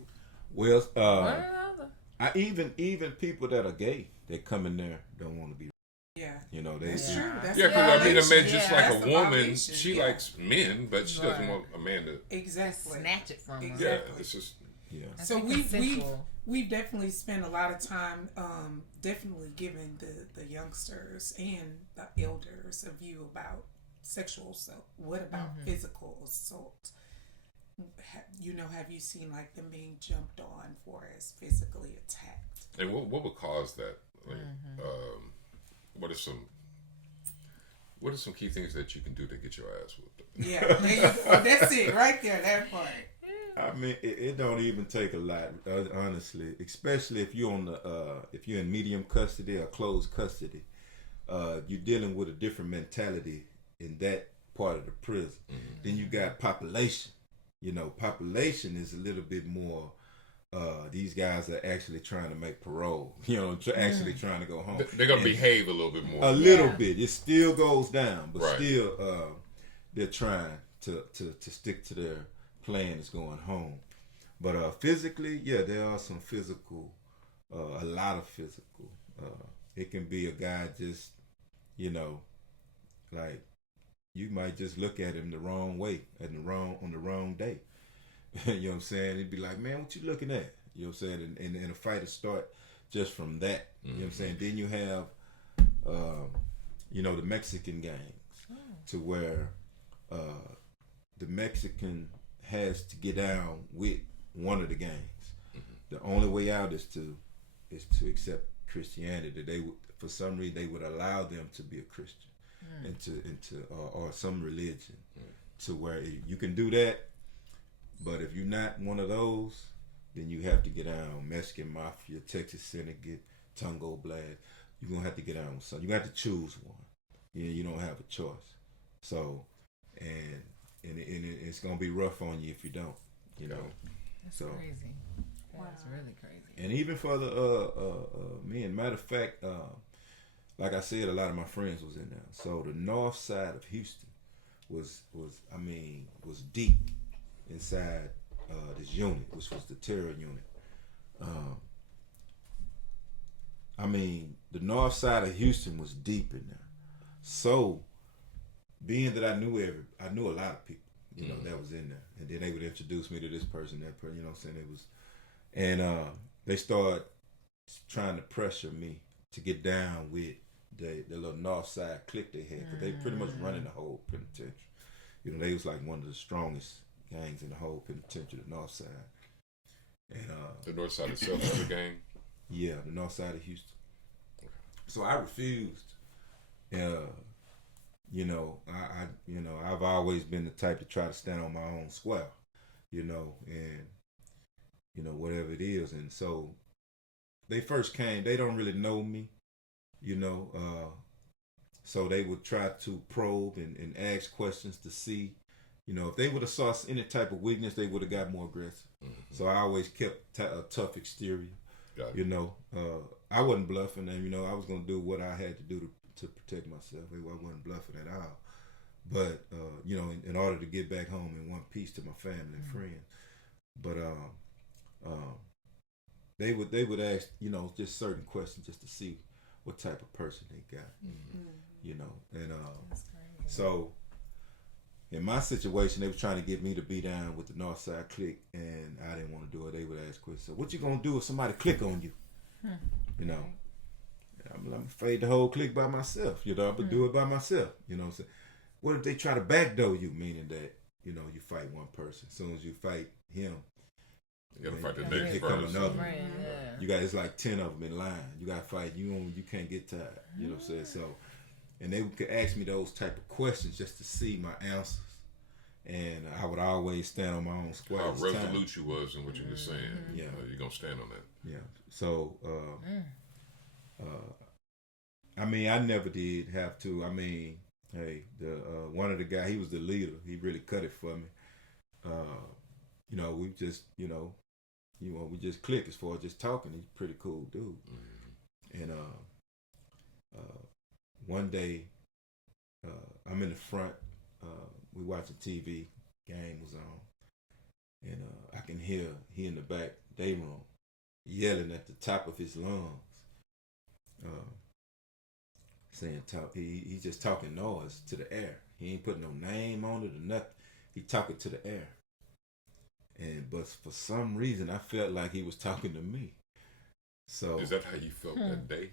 Well, One or the other. I even people that are gay that come in there don't want to be. Yeah. You know, they That's say, true. That's Yeah, a because I mean, a man violation. just Yeah, like that's a a woman, violation, she yeah. likes men, but she doesn't Right. want a man to. Exactly. Snatch it from her. Exactly. Yeah, it's just. yeah. That's So we've consensual. definitely spent a lot of time definitely giving the youngsters and the elders a view about sexual assault. What about physical assault? Have you seen like them being jumped on for as physically attacked? And what would cause that? Like, what are some key things that you can do to get your ass whooped? Yeah, there you go. That's it right there. That part. I mean, it don't even take a lot, honestly. Especially if you're if you're in medium custody or closed custody, you're dealing with a different mentality in that part of the prison. Then you got population. You know, population is a little bit more. These guys are actually trying to make parole. You know, actually trying to go home. They're gonna behave a little bit more. A little bit. It still goes down, but Right. still, they're trying to stick to their plan is going home. But physically, yeah, there are some physical, a lot of physical. It can be a guy just, you know, like you might just look at him the wrong way on the wrong day. You know what I'm saying? He'd be like, man, what you looking at? You know what I'm saying? And a fight will start just from that. You know what I'm saying? Then you have, the Mexican gangs to where the Mexican has to get down with one of the gangs. The only way out is to accept Christianity. They would, for some reason, they would allow them to be a Christian into or some religion to where you can do that. But if you're not one of those, then you have to get down Mexican Mafia, Texas Syndicate, Tungo Blast. You're going to have to get down with something. You have to choose one. You don't have a choice. So, and it's going to be rough on you if you don't, you know. That's So, crazy. That's really crazy. and even for the men, matter of fact, like I said, a lot of my friends was in there. So the north side of Houston was deep inside this unit, which was the terror unit. The north side of Houston was deep in there. So, being that I knew a lot of people, you know, that was in there, and then they would introduce me to this person, that person, you know what I'm saying? It was, and they started trying to pressure me to get down with the little north side clique they had, because they pretty much running the whole penitentiary. You know, they was like one of the strongest gangs in the whole penitentiary, the north side. And The north side itself is a gang. yeah, the north side of Houston. So I refused. I've always been the type to try to stand on my own square, you know, and whatever it is. And so they first came, they don't really know me, you know, so they would try to probe and ask questions to see, you know, if they would have saw any type of weakness, they would have got more aggressive. So I always kept a tough exterior. You know, I wasn't bluffing, and you know, I was gonna do what I had to do to protect myself. I wasn't bluffing at all. But you know, in order to get back home in one piece to my family and friends. But they would ask, you know, just certain questions just to see what type of person they got. you know. And That's crazy. so in my situation, they were trying to get me to be down with the Northside Clique, and I didn't want to do it. They would ask questions. So what you gonna do if somebody click on you? You know, I'm afraid the whole clique by myself. You know, I'm gonna do it by myself. You know what I'm saying? What if they try to backdoor you, meaning that, you know, you fight one person. As soon as you fight him, You gotta fight the here next come person. another. Right, yeah. You got, it's like 10 of them in line. You got to fight. You can't get tired. You know what I'm saying? So, and they could ask me those type of questions just to see my answers. And I would always stand on my own square. How this time. resolute you was in what you were saying. Yeah. You're gonna stand on that. Yeah. So, I mean, I never did have to. I mean, hey, the one of the guy, he was the leader. He really cut it for me. You know, we just, we just click as far as just talking. He's a pretty cool dude. And one day, I'm in the front. We watching TV. Game was on, and I can hear he in the back day room yelling at the top of his lungs, saying he's just talking noise to the air. He ain't putting no name on it or nothing. He talking to the air. But for some reason, I felt like he was talking to me. So Is that how you felt that day?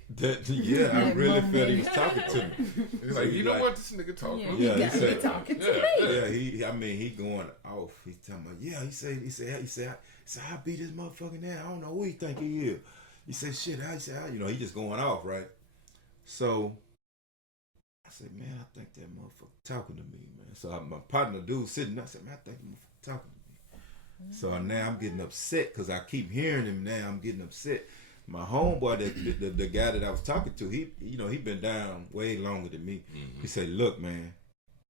Yeah, I really felt he was talking to me. He's like, you know what, this nigga talking. Yeah, he he said, talking to me. Yeah, he going off. He's talking about, yeah, he said, I beat this motherfucking ass. I don't know who he think he is. He said, shit, he just going off, right? So I said, man, I think that motherfucker talking to me, man. So my partner dude sitting there, I said, man, I think that motherfucker talking to me. So now I'm getting upset because I keep hearing him. Now I'm getting upset. My homeboy, the guy that I was talking to, he been down way longer than me. He said, look, man,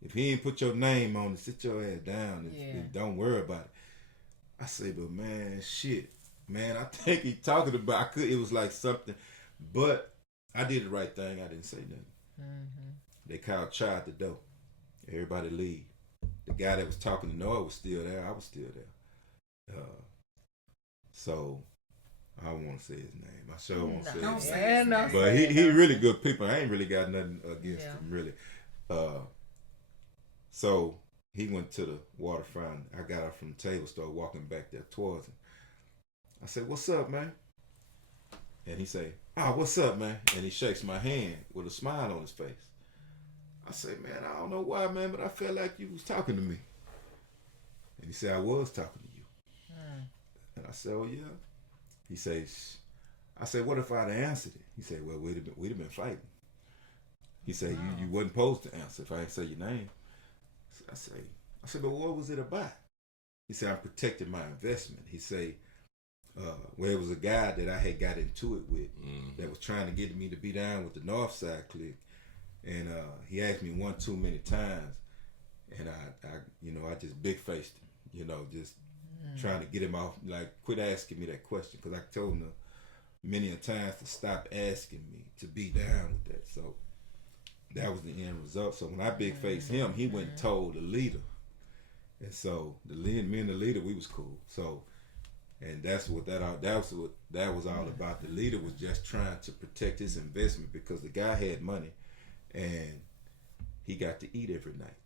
if he ain't put your name on it, sit your ass down and don't worry about it. I say, but man, shit, man, I think he talking about, it was like something, but I did the right thing. I didn't say nothing. They called Chon at the door. Everybody leave. The guy that was talking to Noah was still there. I was still there. So I don't want to say his name. I sure won't say his name. But he really good people. I ain't really got nothing against him, really. So he went to the water fountain. I got up from the table, started walking back there towards him. I said, what's up, man? And he say, what's up, man? And he shakes my hand with a smile on his face. I said, man, I don't know why, man, but I felt like you was talking to me. And he said, I was talking to you. And I said, oh, yeah? He says, I said, what if I'd answered it? He said, well, we'd have been fighting. He said, you wasn't supposed to answer if I didn't say your name. I said, but what was it about? He said, I'm protecting my investment. He said, well, it was a guy that I had got into it with that was trying to get me to be down with the Northside Clique. And he asked me one too many times. And I just big-faced him, just trying to get him off, like, quit asking me that question, because I told him many a times to stop asking me to be down with that. So that was the end result. So when I big-faced him, he went and told the leader. And so me and the leader, we was cool. So, and that was all about. The leader was just trying to protect his investment because the guy had money and he got to eat every night.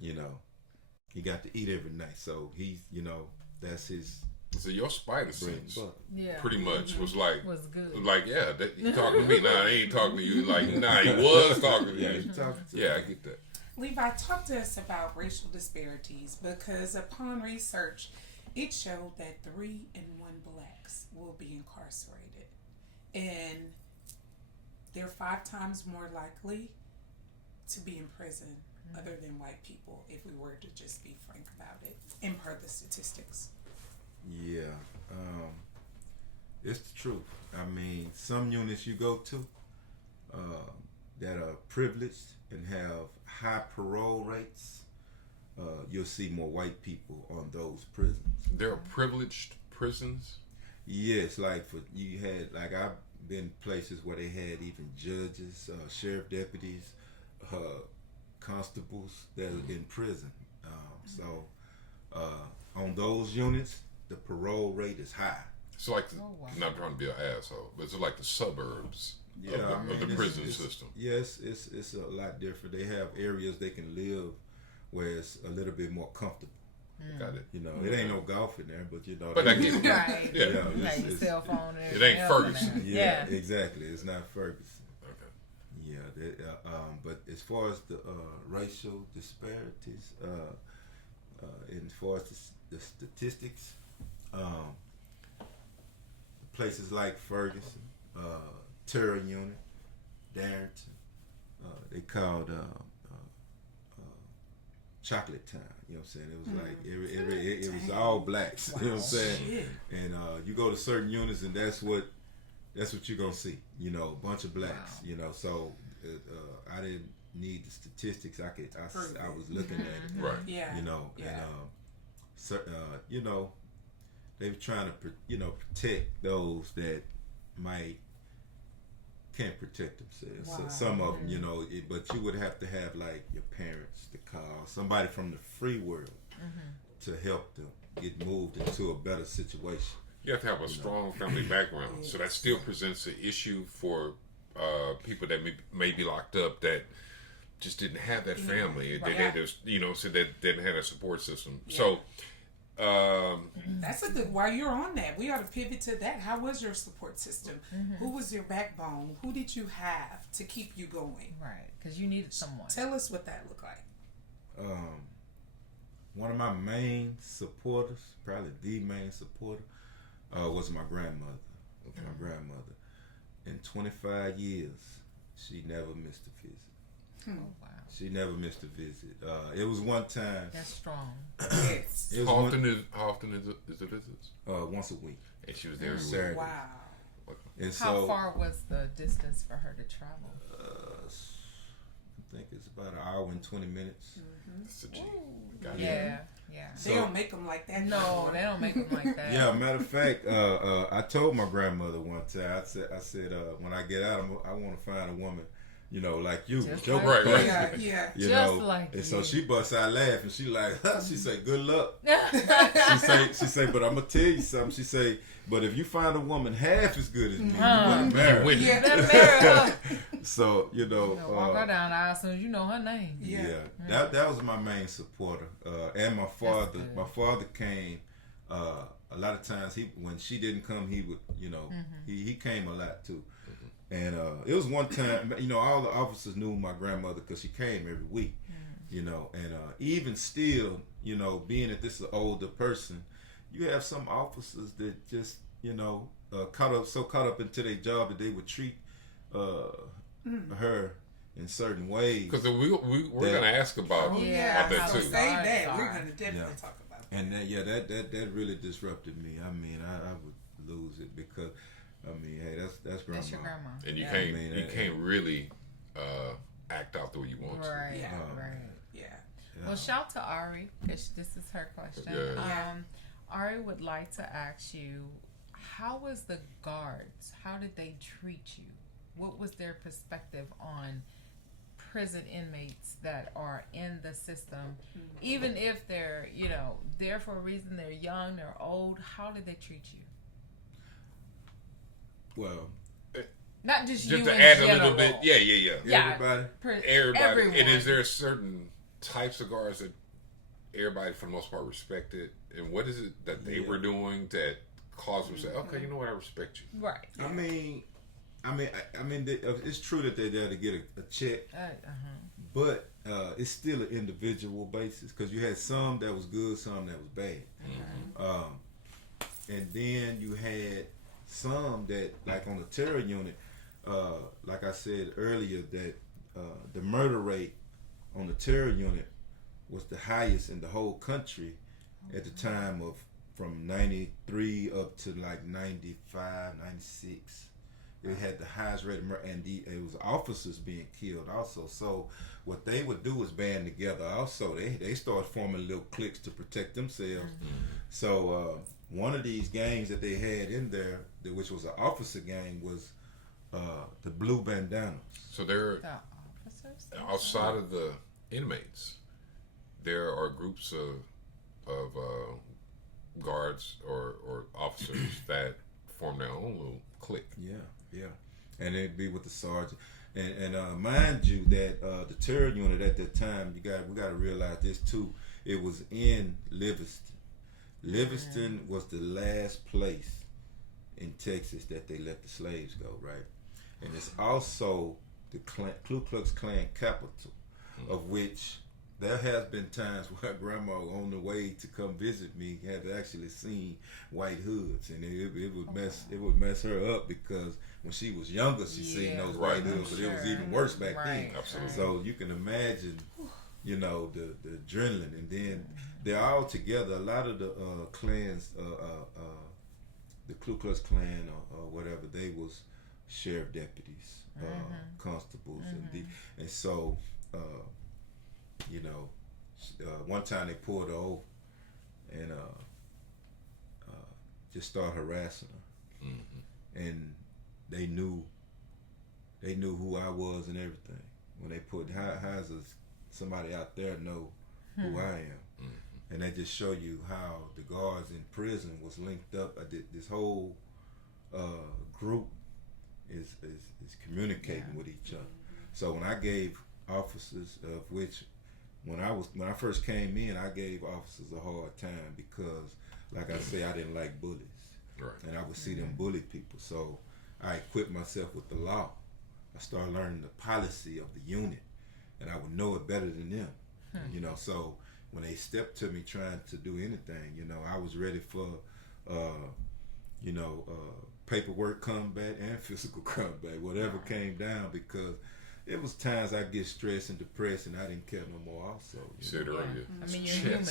He got to eat every night. So he's, that's his. So your spider sense, pretty much was good. Like, yeah, he talking to me. Nah, he ain't talking to you. Like, nah, he was talking to you. He talking to I get that. Levi, talk to us about racial disparities, because upon research, it showed that 3 in 1 blacks will be incarcerated, and they're 5 times more likely to be in prison other than white people, if we were to just be frank about it, and per the statistics. Yeah, it's the truth. I mean, some units you go to that are privileged and have high parole rates, you'll see more white people on those prisons. There are privileged prisons? Yes, like I've been places where they had even judges, sheriff deputies, constables that are in prison. So on those units, the parole rate is high. So like, not trying to be an asshole, but it's like the suburbs Yeah, of the it's- prison it's- system. Yes, it's a lot different. They have areas they can live where it's a little bit more comfortable. Got it. You know, it ain't no golf in there, but you know. But I get it. Right. Yeah. Yeah, You it's- have your it's- cell phone and It everything ain't else in Ferguson. there. Yeah, exactly. It's not Ferguson. Okay. Yeah, but as far as the racial disparities, and as far as the statistics, places like Ferguson, Terror Unit, Darrington, they called Chocolate Town. You know what I'm saying? It was like it was all blacks. You know what I'm saying? Shit. And you go to certain units, and that's what you're gonna see. You know, a bunch of blacks. Wow. You know, so I didn't need the statistics. I was looking at it. Right. Yeah. You know, Yeah. and you know, they were trying to protect those that might can't protect themselves. Wow. So some of them, you know, but you would have to have like your parents to call somebody from the free world to help them get moved into a better situation. You have to have a strong family background, so that still presents an issue for people that may be locked up that just didn't have that family. Right. They just, so that didn't have a support system. Yeah. So, That's a good. While you're on that, we ought to pivot to that. How was your support system? Who was your backbone? Who did you have to keep you going? Right, because you needed someone. Tell us what that looked like. One of my main supporters, probably the main supporter, was my grandmother. My grandmother. In 25 years, she never missed a visit. Oh wow, She never missed a visit. It was one time. that's strong. Yes. It was how often is the visits? once a week. And she was there every week. Saturday. Wow. And How so, far was the distance for her to travel? I think it's about an hour and 20 minutes. That's a G. Got it. Yeah. They don't make them like that. No, anymore. they don't make them like that. Yeah, matter of fact, I told my grandmother one time. I said, when I get out, I want to find a woman, like you, Just your like place. Yeah. You Just know, like and so you. she busts out laughing. She like, she say, "Good luck." she say, but I'm gonna tell you something. She say, but if you find a woman half as good as me, you better marry her. Win. Yeah. Better marry her. So Walk her down the aisle as soon as you know her name. Yeah. that was my main supporter. And my father. good. My father came. A lot of times when she didn't come, he would, he came a lot too. And it was one time, all the officers knew my grandmother because she came every week, and even still, being that this is an older person, you have some officers that just, caught up into their job that they would treat her in certain ways. Because we're going to ask about, Yeah. about that So too. say that. Sorry. We're going to definitely Yeah. talk about that. And that really disrupted me. I mean, I would lose it because, hey, that's grandma. That's your grandma. And you Yeah. can't I mean, you can't really act out the way you want to. Right. Yeah. Right. Yeah. Well, shout to Arrie because this is her question. Yeah. Arrie would like to ask you, how was the guards? How did they treat you? What was their perspective on prison inmates that are in the system? Even if they're, there for a reason, they're young, they're old, how did they treat you? Well, Not just you Just to in add general. a little bit, yeah. Yeah. everybody. Everybody. Everyone. And is there certain types of guards that everybody, for the most part, respected? And what is it that they were doing that caused them to say, okay, you know what, I respect you? Right. I mean, it's true that they're there to get a check, but it's still an individual basis because you had some that was good, some that was bad, and then you had some that, like on the terror unit, like I said earlier, that the murder rate on the terror unit was the highest in the whole country at the time of from 93 up to like 95, 96. It had the highest rate of murder, and it was officers being killed also. So what they would do is band together also. They started forming little cliques to protect themselves. So one of these gangs that they had in there, which was an officer gang, was the Blue Bandanas. So they're The officers? outside of the inmates. There are groups of guards or officers that form their own little clique. Yeah. and it'd be with the sergeant. And mind you that the terror unit at that time, we got to realize this too. It was in Livingston. Livingston was the last place in Texas that they let the slaves go, right? And it's also the Ku Klux Klan capital, of which there has been times where Grandma on the way to come visit me have actually seen white hoods, and it would mess her up because when she was younger she seen those white hoods, but it was even worse back then. Absolutely. So you can imagine, you know, the adrenaline, and then they're all together. A lot of the clans, the Ku Klux Klan or whatever, they was sheriff deputies, constables, and so. You know, one time they pulled her over and just started harassing her, and they knew who I was and everything. When they put, how does somebody out there know who I am? And they just show you how the guards in prison was linked up. This whole group is communicating with each other. So when I gave officers, of which when I first came in, I gave officers a hard time because, like I say, I didn't like bullies, and I would see them bully people. So I equipped myself with the law. I started learning the policy of the unit, and I would know it better than them. You know, so when they stepped to me trying to do anything, you know, I was ready for, paperwork combat and physical combat, whatever came down, because it was times I get stressed and depressed, and I didn't care no more. Also, you said earlier. I mean, you're human.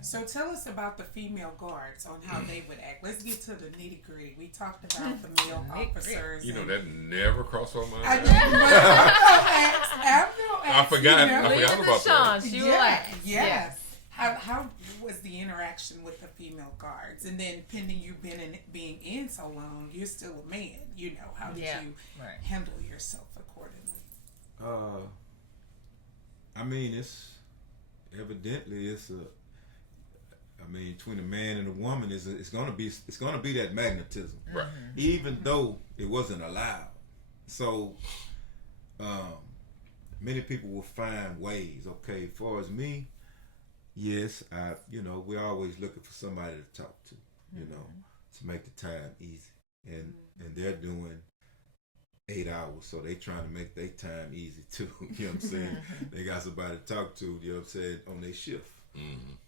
So tell us about the female guards on how they would act. Let's get to the nitty gritty. We talked about the male officers. You know, that never crossed my mind. I forgot about Chon, that. she will act. Yes. How was the interaction with the female guards? And then, pending you being in so long, you're still a man. You know, how did you handle yourself accordingly? I mean, it's between a man and a woman, it's gonna be that magnetism, right? Even though it wasn't allowed. So, many people will find ways. Okay, as far as me. Yes, we're always looking for somebody to talk to, you know, to make the time easy. And they're doing 8 hours, so they trying to make their time easy too. You know what I'm saying? They got somebody to talk to, you know what I'm saying, on their shift.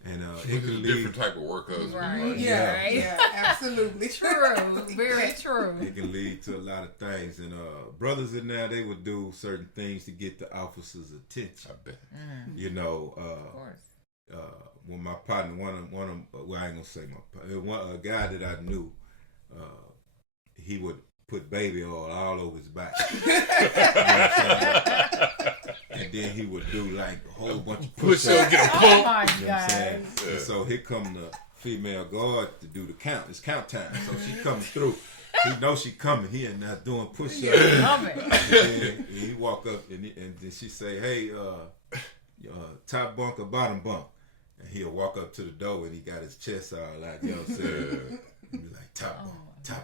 And it can lead different type of work husband. Right. Yeah, absolutely. True. Very true. It can lead to a lot of things. And brothers in there, they would do certain things to get the officers' attention. I bet. You know, of course. When my partner, I ain't gonna say my partner, a guy that I knew, he would put baby oil all over his back. And then he would do like a whole bunch of push-ups. Get a pump. Oh my You know what I'm saying? Yeah. And so here come the female guard to do the count. It's count time. So she coming through. He knows she coming. He and not doing push-ups. And then he walk up and then she say, "Hey, top bunk or bottom bunk?" And he'll walk up to the door and he got his chest all out, you know what I'm saying? He'll be like, top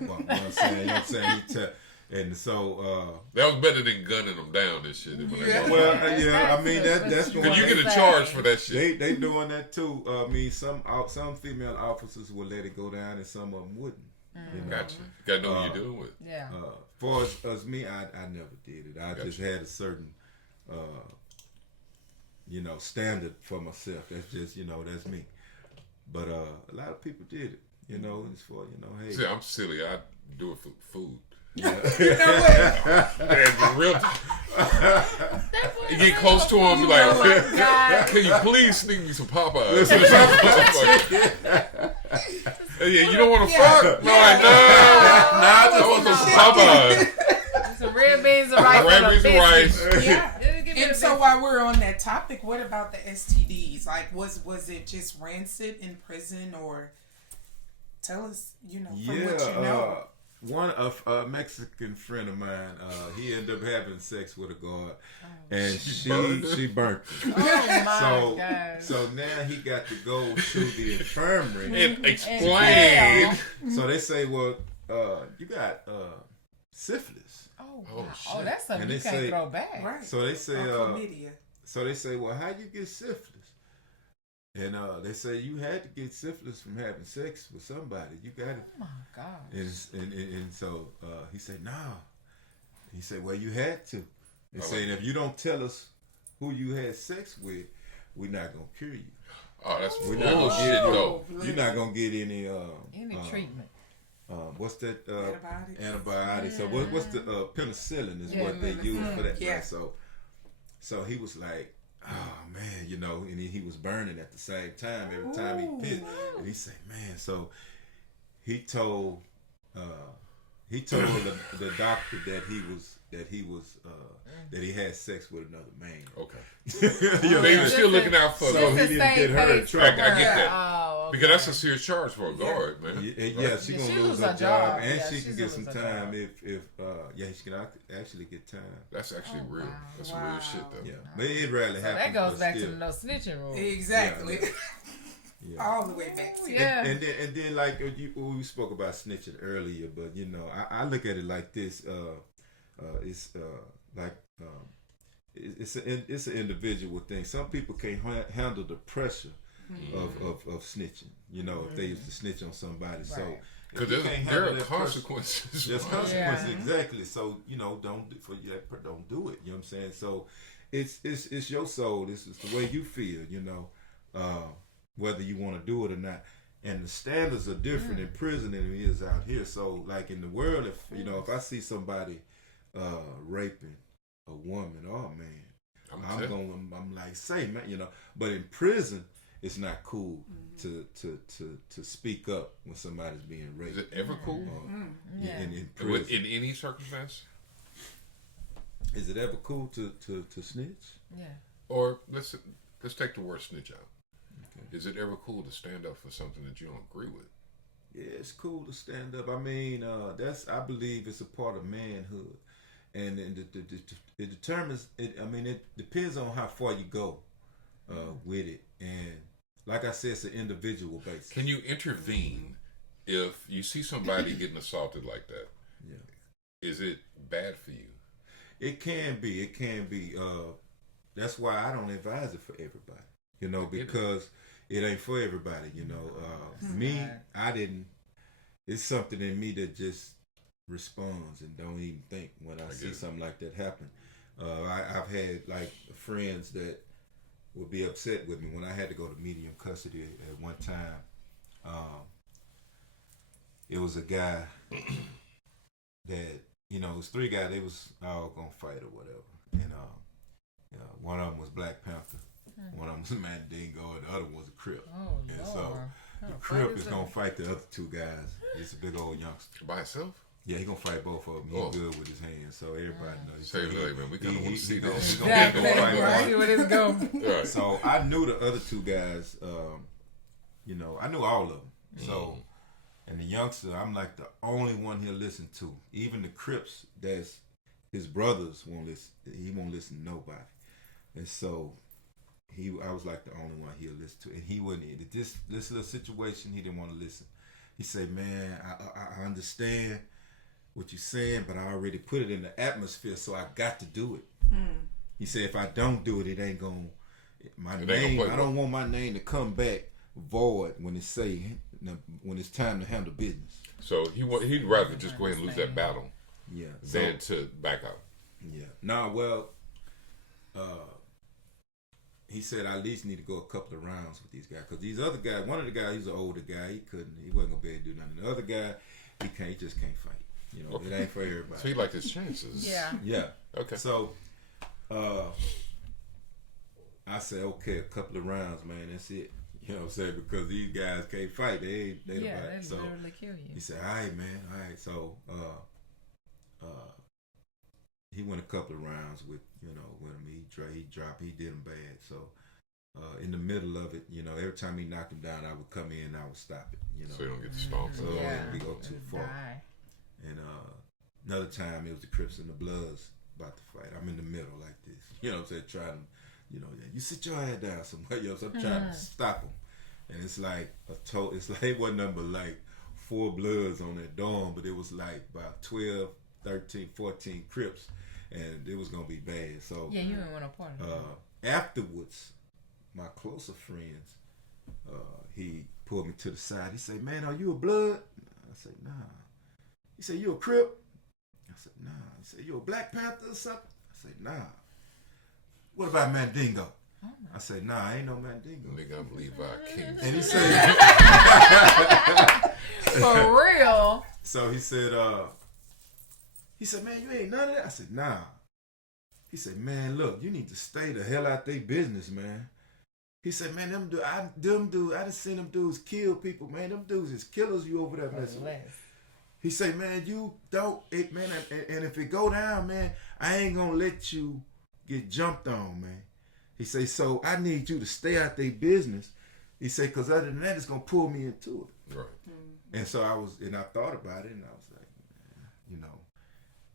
bunk, you know what I'm saying? You know what I'm saying? And so that was better than gunning them down and shit. I mean that's going. Cause you get a charge for that shit. They doing that too. I mean some female officers will let it go down and some of them wouldn't. You know? Gotcha. Got to know who you're dealing with. Yeah. For as me, I never did it. I just had a certain standard for myself. That's just, that's me. But a lot of people did it. It's for, hey. See, I'm silly. I do it for food. Yeah. And real you get close to him, be like, can you please sneak me some Popeyes? You don't want to fuck? No, I want some Popeyes. Some red beans and rice. Yeah. And so while we're on that topic, what about the STDs? Like, was it just rancid in prison, or tell us, from what you know? One of a Mexican friend of mine, he ended up having sex with a guard, and she burnt him. Oh my God. So now he got to go to the infirmary and explain. So they say, well, you got syphilis. Oh, Oh, wow. shit. Oh, that's something And you they can't say- throw back. Right. So they say, Or chlamydia. well, how you get syphilis? And they say you had to get syphilis from having sex with somebody. You got it. Oh my gosh. And so he said, no. He said, well, you had to. And Oh. saying, if you don't tell us who you had sex with, we're not going to cure you. Oh, that's We're not bullshit, gonna get though. You're not going to get any treatment. what's that? Antibiotics. Antibiotics. So what's the penicillin is Yeah, what they use for that. Yeah. Right? So he was like, oh man, you know, and he was burning at the same time every time he pissed. And he said, man, so he told the doctor that he had sex with another man. Okay. You know, They were still looking out for so them. he didn't get her in I trouble. get that. Oh, okay. Because that's a serious charge for a guard, man. Yeah, she gonna She lose lose her her job, job. and Yeah, she she's can gonna get some lose her time job. if she can actually get time. That's actually Oh, real. wow. That's Wow. real shit, though. Yeah, but it rarely So happens. that goes but back still. to the no snitching rule. Exactly. Yeah. All the way back to Yeah. And then like we spoke about snitching earlier, but you know I look at it like this. It's like it's an individual thing. Some people can't handle the pressure of snitching. You know, if they used to snitch on somebody. So Right. Because if you can't there handle are that pressure- consequences. There's for it. consequences, Yeah. exactly. So you know, don't do it. You know what I'm saying? So it's your soul. It's the way you feel. You know, whether you want to do it or not. And the standards are different in prison than it is out here. So like in the world, if I see somebody raping a woman, oh man, I'm like, say man, you know. But in prison, it's not cool to speak up when somebody's being raped. Is it ever cool? Yeah. In prison. In any circumstance? Is it ever cool to snitch? Yeah. Or let's take the word snitch out. Okay. Is it ever cool to stand up for something that you don't agree with? Yeah, it's cool to stand up. I mean, I believe it's a part of manhood, and it determines. It depends on how far you go with it, and like I said, it's an individual basis. Can you intervene if you see somebody getting assaulted like that? Yeah. Is it bad for you? It can be. It can be. That's why I don't advise it for everybody. You know, because it ain't for everybody. You know, me, I didn't. It's something in me that just responds and don't even think when I see something like that happen. I've had like friends that would be upset with me when I had to go to medium custody at one time. It was a guy that, you know, it was three guys. They was all gonna fight or whatever, and one of them was Black Panther, one of them was Mandingo, and the other one was a Crip. Oh, And Lord. so the Crip is gonna fight the other two guys. He's a big old youngster. By itself? Yeah, he gonna fight both of them. He's good with his hands, so everybody knows. Say, look, man, we kind of want to see gonna- this. he gonna Exactly. fight Right. one. See where this go. Right. So I knew the other two guys. You know, I knew all of them. So, and the youngster, I'm like the only one he'll listen to. Even the Crips, that's his brothers won't listen. He won't listen to nobody. And so, I was like the only one he'll listen to, and he wouldn't. This little situation, he didn't want to listen. He said, "Man, I understand what you're saying, but I already put it in the atmosphere, so I got to do it." He said, "If I don't do it, it ain't gonna name. I don't want my name to come back void when it's time to handle business." So he'd rather just go ahead and lose that battle Yeah. than to back out. Yeah. Nah, well, he said I at least need to go a couple of rounds with these guys, because these other guys, one of the guys, he's an older guy, he wasn't gonna be able to do nothing. The other guy, he just can't fight. You know, it ain't for everybody. So he liked his chances. Yeah. Yeah. Okay. So, I said, okay, a couple of rounds, man, that's it. You know what I'm saying? Because these guys can't fight. They Yeah, fight. they So literally kill he you. said, all right, man, all right. So, he went a couple of rounds with him. He dropped, he did him bad. So, in the middle of it, you know, every time he knocked him down, I would come in and I would stop it, you know. So you don't get the stomp. So we go too far. Die. And another time, it was the Crips and the Bloods about to fight. I'm in the middle like this. You know what I'm saying? Trying to, you know, you sit your head down somewhere. You know, so I'm trying to stop them. And it's like it wasn't nothing but like 4 Bloods on that dorm, but it was like about 12, 13, 14 Crips, and it was gonna be bad. So Yeah, you didn't want to part of it. afterwards, my closer friends, he pulled me to the side. He said, "Man, are you a Blood?" I said, "Nah." He said, "You a Crip?" I said, "Nah." He said, "You a Black Panther or something?" I said, "Nah." "What about Mandingo?" I said, "Nah, I ain't no Mandingo." Nigga, I'm Levi Kingsberry. And he said, For real. so he said, "Man, you ain't none of that." I said, "Nah." He said, "Man, look, you need to stay the hell out they business, man." He said, "Man, them dudes, I done seen them dudes kill people, man. Them dudes is killers you over there messing with." He said, "Man, you don't, man, and if it go down, man, I ain't gonna let you get jumped on, man." He said, "So I need you to stay out their business." He said, "Cause other than that, it's gonna pull me into it." Right. And so I thought about it, and I was like, man, you know,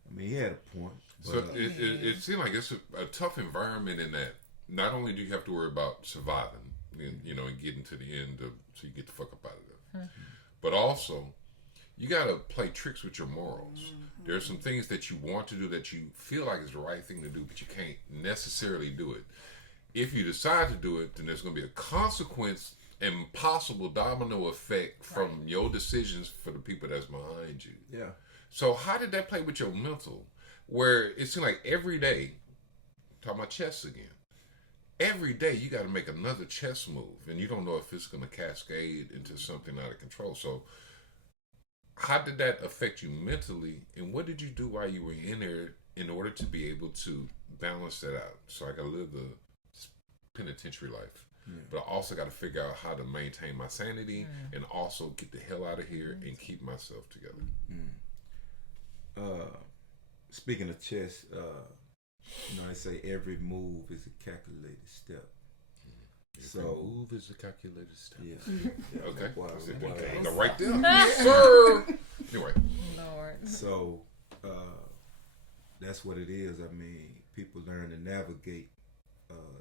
I mean, he had a point. So But, it seemed like it's a tough environment in that not only do you have to worry about surviving, and, you know, and getting to the end so you get the fuck up out of there, but also you got to play tricks with your morals. There's some things that you want to do that you feel like is the right thing to do, but you can't necessarily do it. If you decide to do it, then there's going to be a consequence and possible domino effect from your decisions for the people that's behind you. yeah. So how did that play with your mental? Where it seemed like every day, talking about chess again, every day you got to make another chess move, and you don't know if it's going to cascade into something out of control. So how did that affect you mentally, and what did you do while you were in there in order to be able to balance that out? So I got to live the penitentiary life, but I also got to figure out how to maintain my sanity and also get the hell out of here and keep myself together. Speaking of chess, you know, I say every move is a calculated step. Every move is a calculated step. Yeah. Okay. Wow. Okay. Go right there. Yes, sir. Anyway. Lord. So that's what it is. I mean, people learn to navigate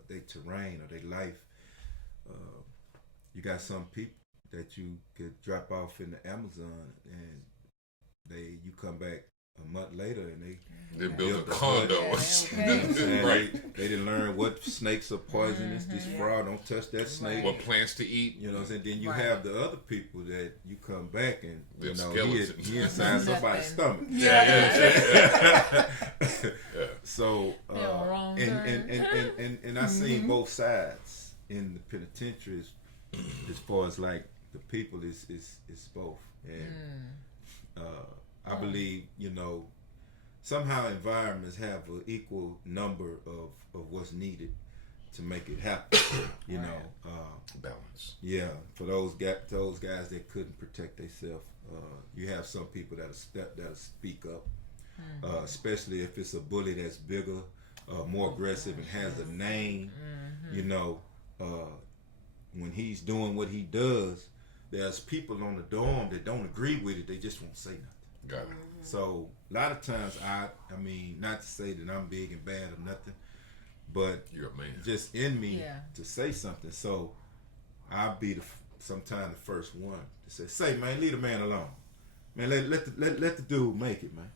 their terrain or their life. You got some people that you could drop off in the Amazon and you come back a month later and they build a condo. Right. They didn't learn what snakes are poisonous. This frog, don't touch that snake. What plants to eat. You know what I'm saying? Then you have the other people that you come back and you They're know skeletons. he inside somebody's stomach. Yeah. So and I seen both sides in the penitentiaries as far as like the people is both. And I believe, you know, somehow environments have an equal number of what's needed to make it happen. You know, balance. Yeah, for those guys that couldn't protect themselves, you have some people that'll speak up, especially if it's a bully that's bigger, more aggressive, and has a name. You know, when he's doing what he does, there's people on the dorm that don't agree with it. They just won't say nothing. Got it. So a lot of times, I mean, not to say that I'm big and bad or nothing, but you're a man. Just in me to say something. So I'll be sometimes the first one to say, man, leave the man alone. Man, let the dude make it, man.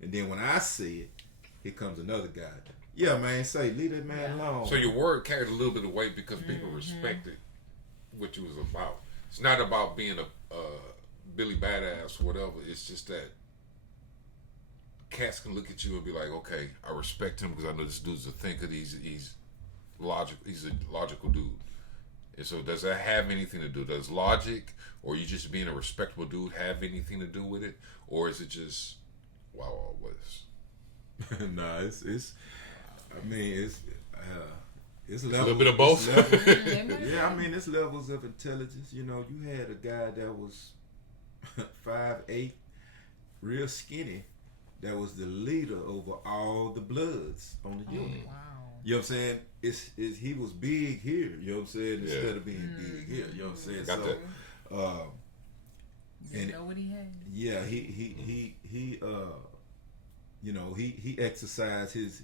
And then when I see it, here comes another guy. Yeah, man, say leave that man alone. So your word carried a little bit of weight because people respected what you was about. It's not about being a Billy Badass or whatever. It's just that cats can look at you and be like, okay, I respect him because I know this dude's a thinker. He's logical. He's a logical dude. And so does that have anything to do? Does logic or you just being a respectable dude have anything to do with it? Or is it just Wild West? Nah, it's I mean, it's levels, a little bit of both. Yeah, I mean, it's levels of intelligence. You know, you had a guy that was 5'8", real skinny, that was the leader over all the Bloods on the unit. Wow. You know what I'm saying? It's he was big here. You know what I'm saying? Instead of being big here. You know what I'm saying? Got so, that. You know what he had? Yeah, he you know, he exercised his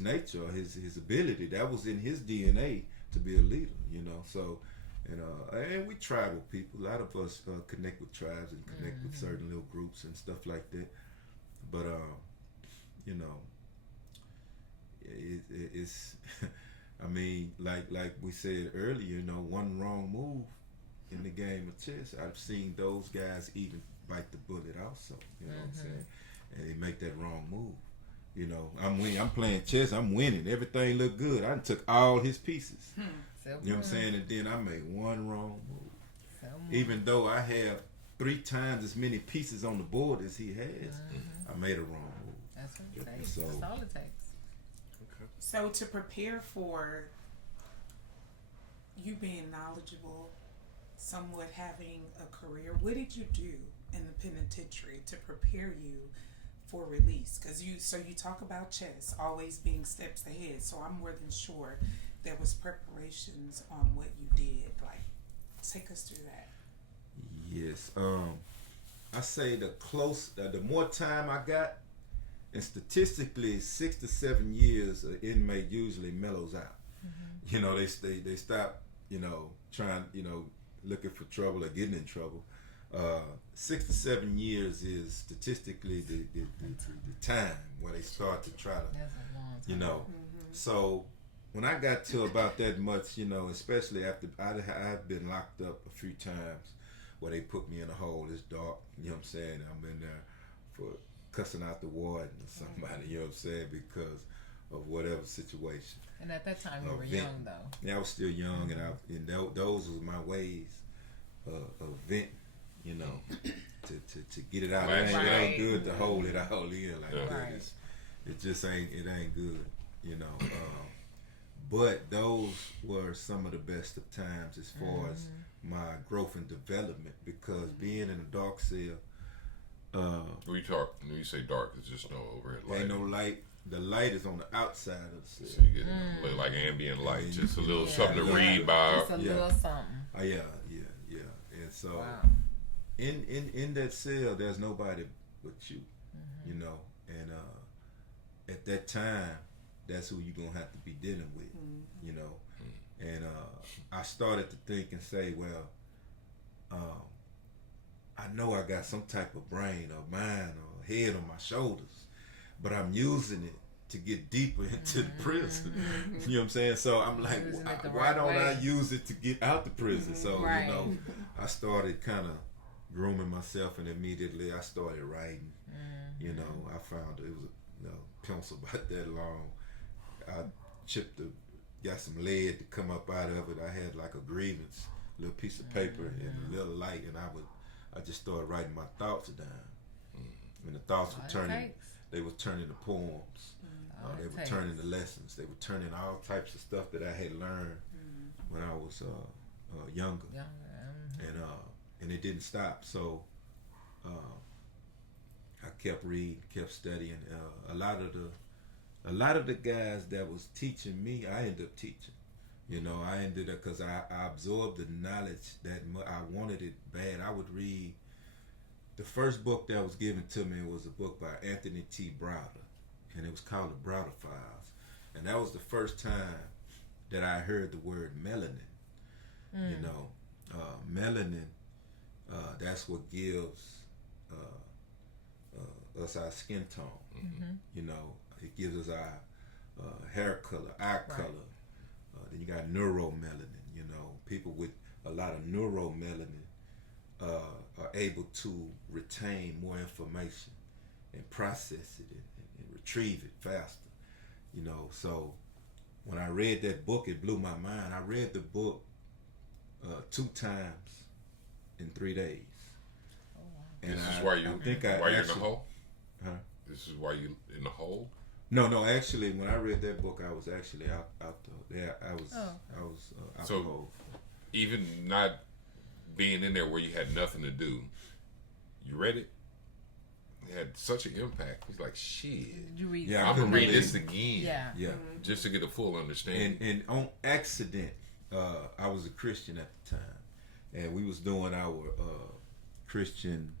nature, his ability. That was in his DNA to be a leader, you know. So, And we tribal people. A lot of us connect with tribes and connect with certain little groups and stuff like that. But you know, it's I mean, like we said earlier, you know, one wrong move in the game of chess, I've seen those guys even bite the bullet also. You know what I'm saying? And they make that wrong move. You know, I'm winning. I'm playing chess. I'm winning. Everything look good. I took all his pieces. You know what I'm saying? And then I made one wrong move. Even though I have 3 times as many pieces on the board as he has, I made a wrong move. That's what it takes. So, That's all it takes. Okay. So to prepare for you being knowledgeable, somewhat having a career, what did you do in the penitentiary to prepare you for release? Because you talk about chess always being steps ahead, so I'm more than sure there was preparations on what you did. Like, take us through that. Yes. I say the more time I got, and statistically 6 to 7 years an inmate usually mellows out. You know, they stop, you know, trying, you know, looking for trouble or getting in trouble. 6 to 7 years is statistically the time where they start to try to, That's a long time. you know. So when I got to about that much, you know, especially after I've been locked up a few times where they put me in a hole, it's dark, you know what I'm saying? I'm in there for cussing out the warden or somebody, you know what I'm saying, because of whatever situation. And at that time you were young though. Yeah, I was still young, and those was my ways of venting, you know, to get it out. It ain't good to hold it all in like that. It just ain't good, you know. But those were some of the best of times as far as my growth and development, because being in a dark cell. When you say dark, it's just no overhead light. Ain't no light. The light is on the outside of the cell. So you get like ambient light, just a little something to read by. Just a little something. Yeah. And so, in that cell, there's nobody but you, you know. And at that time, that's who you're gonna have to be dealing with, you know. And I started to think and say, well, I know I got some type of brain or mind or head on my shoulders, but I'm using it to get deeper into the prison. You know what I'm saying? So I'm like, why don't I use it to get out the prison? So, you know, I started kind of grooming myself, and immediately I started writing. You know, I found it was a pencil about that long. I got some lead to come up out of it. I had like a grievance, little piece of paper and a little light, and I just started writing my thoughts down. And the thoughts were turning. They were turning to poems. They were turning to lessons. They were turning all types of stuff that I had learned when I was younger. And it didn't stop. So I kept reading, kept studying. A lot of the guys that was teaching me, I ended up teaching. You know, I ended up, because I absorbed the knowledge that I wanted it bad. I would read. The first book that was given to me was a book by Anthony T. Browder, and it was called The Browder Files. And that was the first time that I heard the word melanin. You know, melanin, that's what gives us our skin tone. You know, it gives us our hair color, eye color. Then you got neuromelanin. You know, people with a lot of neuromelanin are able to retain more information and process it and retrieve it faster. You know, so when I read that book, it blew my mind. I read the book 2 times in 3 days. Oh, wow. And this is why you're in the hole? Huh? This is why you in the hole? No. Actually, when I read that book, I was actually out there. I was out So, the hole. Even not being in there where you had nothing to do, you read it. It had such an impact. He's like, shit. Did you read? Yeah, I'm gonna read this again. Yeah. Just to get a full understanding. And on accident, I was a Christian at the time, and we was doing our Christian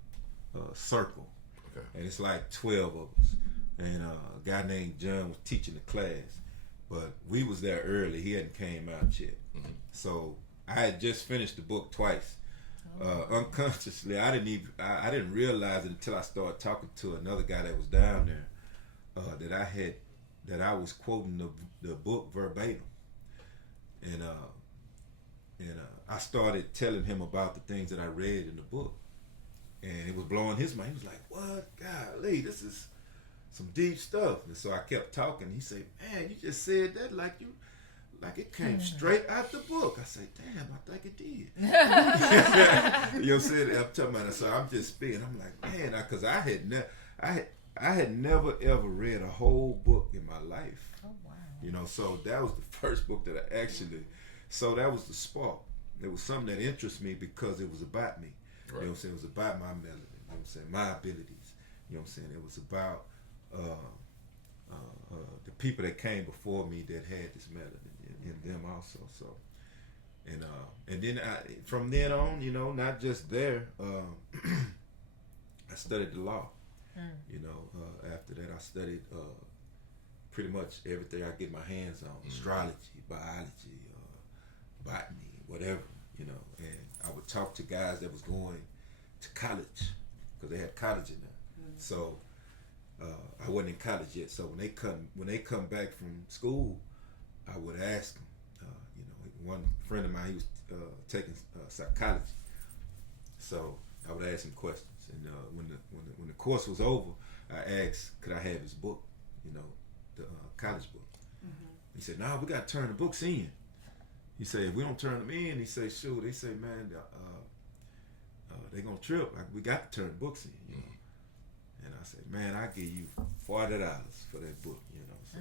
circle, and it's like 12 of us, and a guy named John was teaching the class, but we was there early. He hadn't came out yet, so I had just finished the book twice. Unconsciously, I didn't realize it until I started talking to another guy that was down there, that I was quoting the book verbatim, and I started telling him about the things that I read in the book, and it was blowing his mind. He was like, "What? Golly, this is some deep stuff." And so I kept talking. He said, "Man, you just said that like it came straight out the book." I said, "Damn, I think it did." You know what I'm saying? I'm talking about it. So I'm just speaking. I'm like, man, because I had never ever read a whole book in my life. Oh wow. You know, so that was the first book that I actually. So that was the spark. It was something that interested me because it was about me. Right. You know what I'm saying? It was about my melody. You know what I'm saying? My abilities. You know what I'm saying? It was about the people that came before me that had this melody in them also. So, and then from then on, you know, not just there, I studied the law. You know, after that, I studied pretty much everything I get my hands on: astrology, biology, botany, whatever. You know, and I would talk to guys that was going to college because they had college in there. So I wasn't in college yet. So when they come back from school, I would ask them. You know, one friend of mine, he was taking psychology, so I would ask him questions. And when the course was over, I asked, could I have his book? You know, the college book. He said, "No, we got to turn the books in." He said, "If we don't turn them in," he said, "Sure." They say, "Man, they gonna trip. We got to turn the books in." You know. And I said, "Man, I give you $40 for that book." You know, so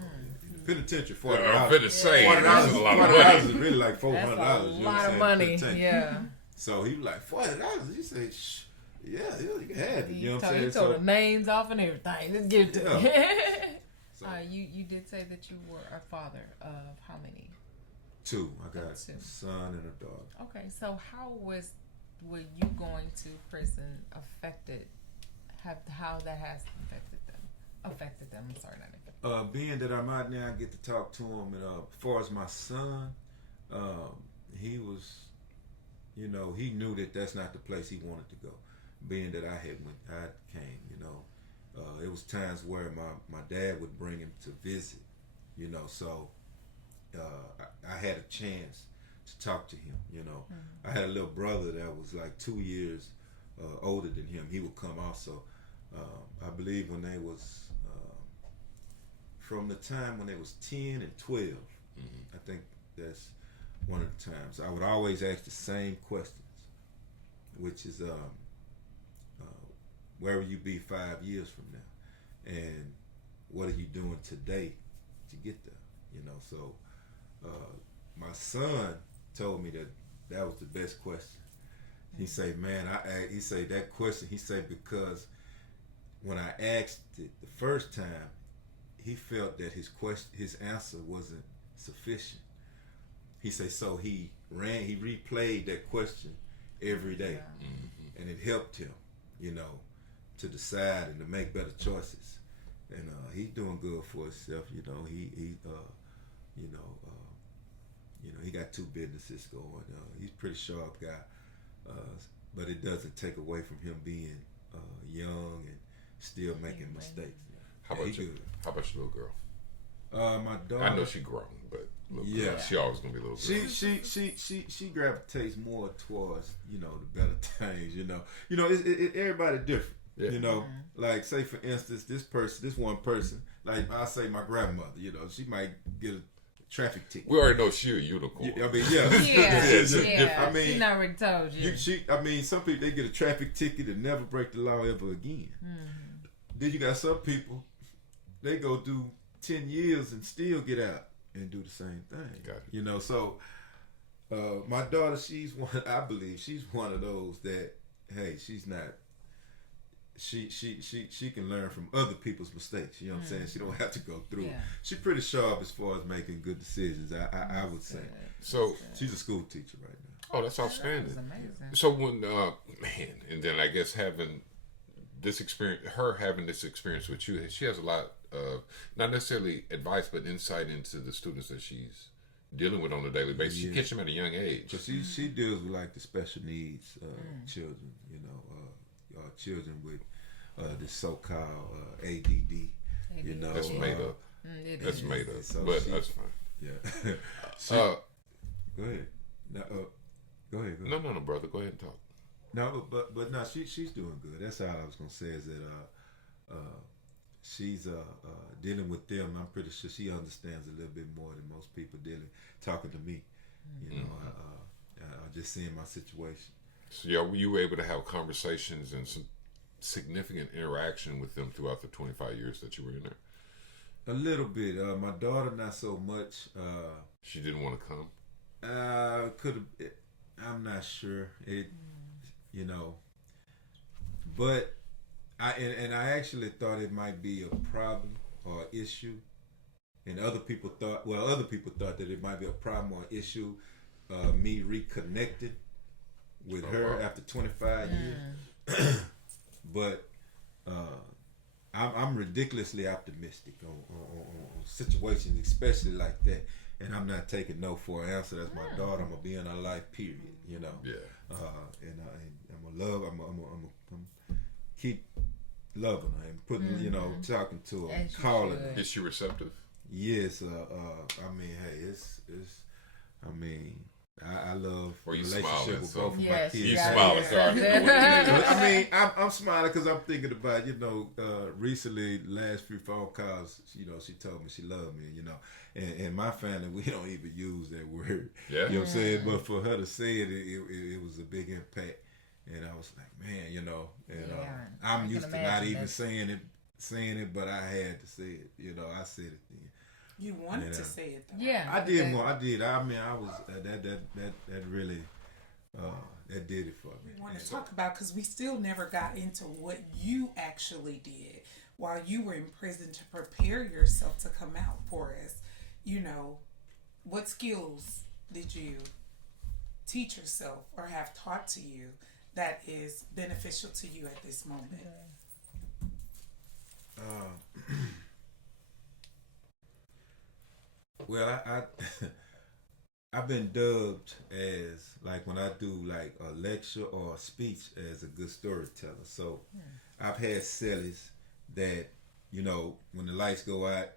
in the penitentiary, $40. I'm finna say, $40 is a lot of $40 money. is really like $400. That's a You know what lot I'm of saying? money. Yeah. So he was like, $40. He said, "Shh, yeah, you can have it." You know what I'm He saying? told So the names off and everything. Let's get it to Yeah. me. So, You did say that you were a father of how many? 2. I got Two. a son and a daughter. Okay, so how were you going to prison affected? How that has affected them? I'm sorry, not affected. Being that I'm out now, I get to talk to him. And as far as my son, he was, you know, he knew that that's not the place he wanted to go. Being that I came, you know, it was times where my dad would bring him to visit, you know, so I had a chance to talk to him, you know. I had a little brother that was like 2 years older than him. He would come also. I believe when they was from the time when they was 10 and 12, I think that's one of the times. I would always ask the same questions, which is where will you be 5 years from now, and what are you doing today to get there? You know, so my son told me that was the best question. He said, "Man, he said that question." He said because when I asked it the first time, he felt that his answer wasn't sufficient. He said so he replayed that question every day, and it helped him, you know, to decide and to make better choices. And he's doing good for himself, you know. He got 2 businesses going. He's a pretty sharp guy, but it doesn't take away from him being young and still making mistakes. How about you? How about your little girl? My daughter. I know she grown, but girl, she always gonna be a little girl. She gravitates more towards, you know, the better things. You know, everybody different. Yeah. You know, like say for instance, this one person, like I say my grandmother. You know, she might get a traffic ticket. We already know she a unicorn. I mean, yeah. I mean, she already told you. I mean, some people they get a traffic ticket and never break the law ever again. Then you got some people, they go do 10 years and still get out and do the same thing. Got it. You know, so my daughter, I believe she's one of those that, hey, she's not. She can learn from other people's mistakes. You know what I'm saying? She don't have to go through. Yeah. She's pretty sharp as far as making good decisions. I would say. So she's a school teacher right now. Oh, that's outstanding. That amazing. So when and then I guess having this experience with you, she has a lot of not necessarily advice, but insight into the students that she's dealing with on a daily basis. Yeah. You catch them at a young age. But she deals with like the special needs children, children with the so-called ADD. You know, That's made up. That's made up. So But that's fine. Yeah. Go ahead. No, go ahead. No, brother. Go ahead and talk. No, but no, she's doing good. That's all I was gonna say is that she's dealing with them. I'm pretty sure she understands a little bit more than most people talking to me. You know, I just seeing my situation. So you were able to have conversations and some significant interaction with them throughout the 25 years that you were in there. A little bit. My daughter, not so much. She didn't want to come. Could have. I'm not sure. But I actually thought it might be a problem or issue, and other people thought that it might be a problem or issue. Me reconnected with her after 25 years, but I'm ridiculously optimistic on situations, especially like that. And I'm not taking no for an answer. That's my daughter. I'm gonna be in her life, period. You know. Yeah. And I'm gonna love. I'm gonna keep loving her and putting, talking to her, and calling her. Is she receptive? Yes. I mean, hey, it's. I mean, I love relationship with both of my kids. You smiling, sorry. I mean, I'm smiling because I'm thinking about, recently, last few phone calls, she told me she loved me, and my family, we don't even use that word. Yeah. You know what I'm saying? But for her to say it, it was a big impact. And I was like, man, and I'm used to not even saying it, but I had to say it. I said it then. You wanted to say it though. Yeah. I did. I mean, I was that really that did it for me. We want to talk about, because we still never got into what you actually did while you were in prison to prepare yourself to come out for us. What skills did you teach yourself or have taught to you that is beneficial to you at this moment? Well, I've been dubbed as, like, when I do like a lecture or a speech, as a good storyteller. So I've had cellies that, when the lights go out,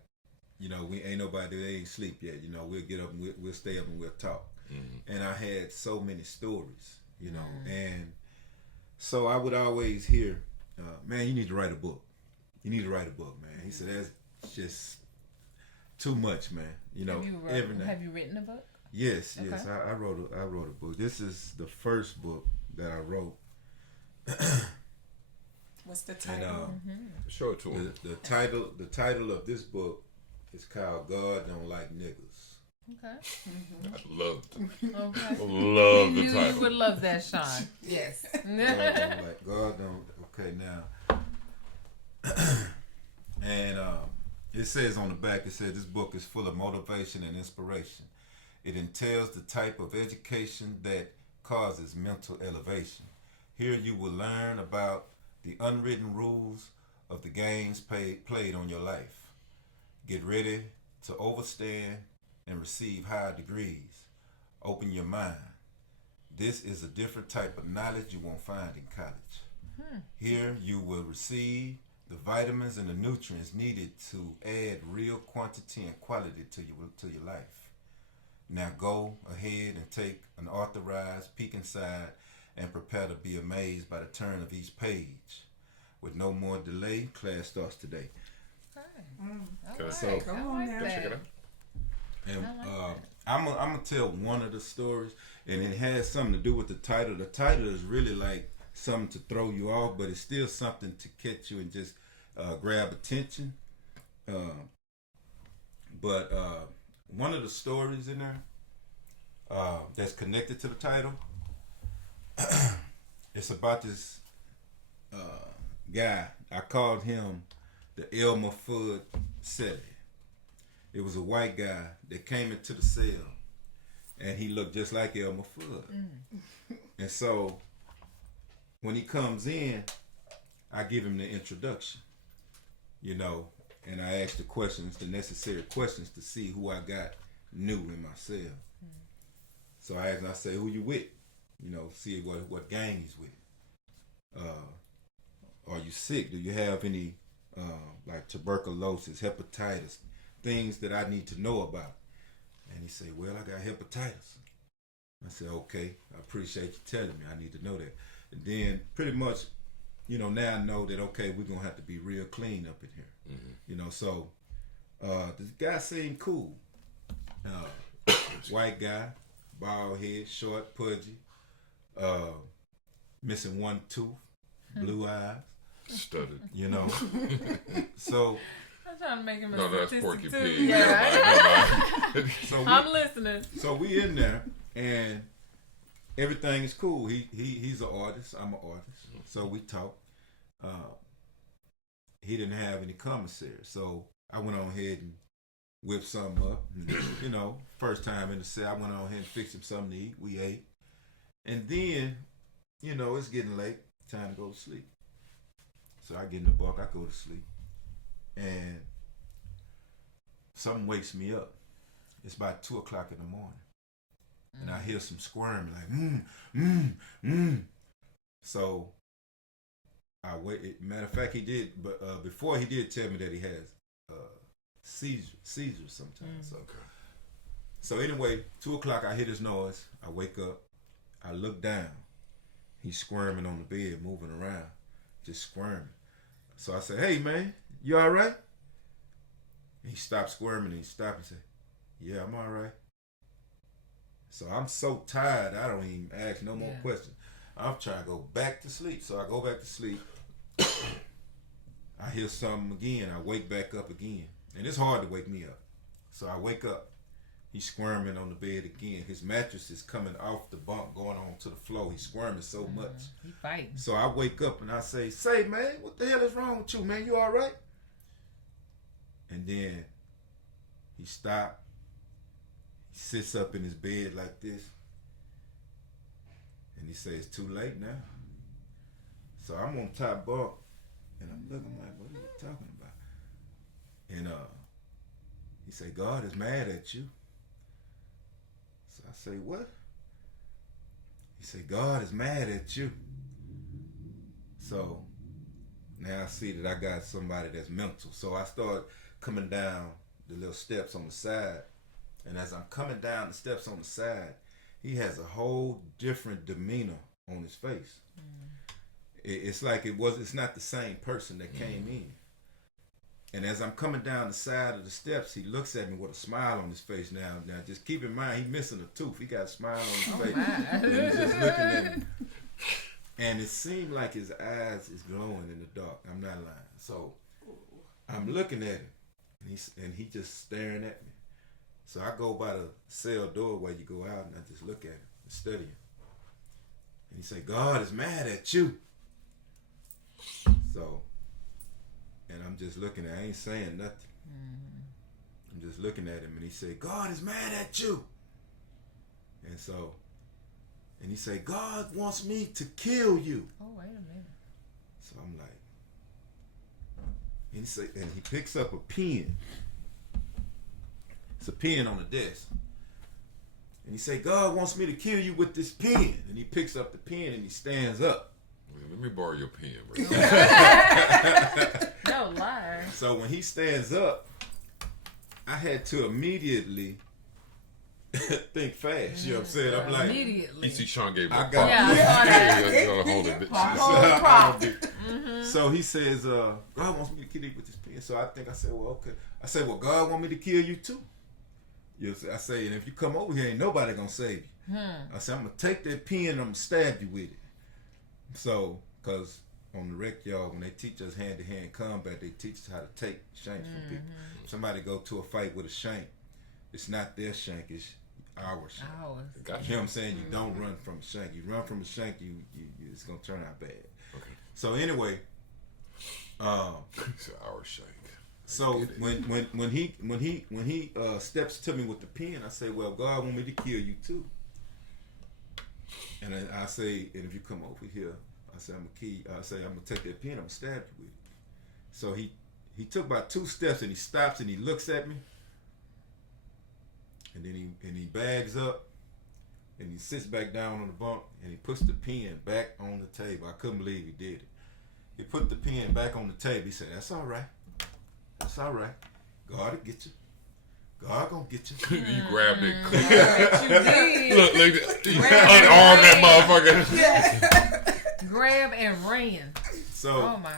we ain't nobody, they ain't sleep yet. We'll get up and we'll stay up and we'll talk. Mm-hmm. And I had so many stories, and so I would always hear, man, you need to write a book. You need to write a book, man. He said, that's just too much, man. Have you written a book? Yes, Okay. yes. I wrote a book. This is the first book that I wrote. What's the title? Show it to him. The title of this book is called "God Don't Like Niggas." Okay. I love it. Okay. I love the You title. would love that, Chon. Yes. God don't. Okay, now, and it says on the back. It says this book is full of motivation and inspiration. It entails the type of education that causes mental elevation. Here you will learn about the unwritten rules of the games played on your life. Get ready to overstand and receive high degrees. Open your mind. This is a different type of knowledge you won't find in college. Here you will receive the vitamins and the nutrients needed to add real quantity and quality to your life. Now go ahead and take an authorized peek inside and prepare to be amazed by the turn of each page. With no more delay, class starts today. Okay. So Go on now. Check it out. and I'm gonna tell one of the stories, and it has something to do with the title. The title is really like something to throw you off, but it's still something to catch you and just grab attention. But one of the stories in there that's connected to the title, it's about this guy. I called him the Elmer Fudd Celly. It was a white guy that came into the cell, and he looked just like Elmer Fudd. And so when he comes in, I give him the introduction, and I ask the questions, the necessary questions, to see who I got new in my cell. So I asked him, I say, who you with? You know, see what gang he's with. Are you sick? Do you have any like tuberculosis, hepatitis, things that I need to know about? And he said, well, I got hepatitis. I said, okay, I appreciate you telling me. I need to know that. And then pretty much, you know, now I know that, okay, we're going to have to be real clean up in here. You know, so this guy seemed cool. White guy, bald head, short, pudgy, missing one tooth, blue eyes. Studded. You know. So I'm trying to make him a no, that's statistic Porky too. Pig. Yeah. so I'm listening. So we in there and everything is cool. He's an artist. I'm an artist. So we talk. He didn't have any commissary, so I went on ahead and whipped something up. And, you know, first time in the cell, I went on ahead and fixed him something to eat. We ate, and then, you know, it's getting late. Time to go to sleep. So I get in the bunk. I go to sleep, and something wakes me up. It's about 2:00 in the morning. And I hear some squirming like, So I wait. Matter of fact, he did, but before he did tell me that he has seizures sometimes. Okay. So anyway, 2:00, I hear this noise. I wake up. I look down. He's squirming on the bed, moving around, just squirming. So I say, hey man, you all right? And he stopped squirming and he stopped and said, yeah, I'm all right. So I'm so tired, I don't even ask no more questions. I'm trying to go back to sleep. So I go back to sleep. I hear something again. I wake back up again. And it's hard to wake me up. So I wake up. He's squirming on the bed again. His mattress is coming off the bunk, going on to the floor. He's squirming so much. He fighting. So I wake up and I say, man, what the hell is wrong with you, man? You all right? And then he stopped. He sits up in his bed like this. And he says, it's too late now. So I'm on top bunk. And I'm looking like, what are you talking about? And he said, God is mad at you. So I say, what? He said, God is mad at you. So now I see that I got somebody that's mental. So I start coming down the little steps on the side. And as I'm coming down the steps on the side, he has a whole different demeanor on his face. It's like it's not the same person that came in. And as I'm coming down the side of the steps, he looks at me with a smile on his face. Now just keep in mind, he's missing a tooth. He got a smile on his face. And he's just looking at me. And it seemed like his eyes is glowing in the dark. I'm not lying. So I'm looking at him, and he just staring at me. So I go by the cell door where you go out, and I just look at him and study him. And he said, God is mad at you. So, and I'm just looking at him. I ain't saying nothing. I'm just looking at him, and he said, God is mad at you. And so, and he said, God wants me to kill you. Oh, wait a minute. So I'm like, and he said, and he picks up a pen. It's a pen on the desk. And he said, God wants me to kill you with this pen. And he picks up the pen and he stands up. Let me borrow your pen. No lie. So when he stands up, I had to immediately think fast. You know what I'm saying? I'm like, Immediately. You see Chon gave me I a got- prop. Yeah, Gonna hold it, bitch. So he says, God wants me to kill you with this pen. So I said, well, okay. I said, well, God want me to kill you too. You know, I say, and if you come over here, ain't nobody gonna save you. I said, I'm gonna take that pen and I'm gonna stab you with it. So, cause on the rec yard, when they teach us hand-to-hand combat, they teach us how to take shanks from people. If somebody go to a fight with a shank, it's not their shank, it's our shank. Ours. Gotcha. You know what I'm saying? You don't run from a shank. You run from a shank, you it's gonna turn out bad. Okay. So anyway, It's our shank. so when he steps to me with the pen, I say, well, God want me to kill you too. And I say, and if you come over here, I say, I'm gonna take that pen, I'm gonna stab you with it. So he took about 2 steps and he stops and he looks at me. and then he bags up, and he sits back down on the bunk, and he puts the pen back on the table. I couldn't believe he did it. He put the pen back on the table. He said, "That's all right. That's all right. God will get you. God gonna get you." You grabbed it. You Look, unarm that motherfucker. Yeah. grab and ran. So, Oh my.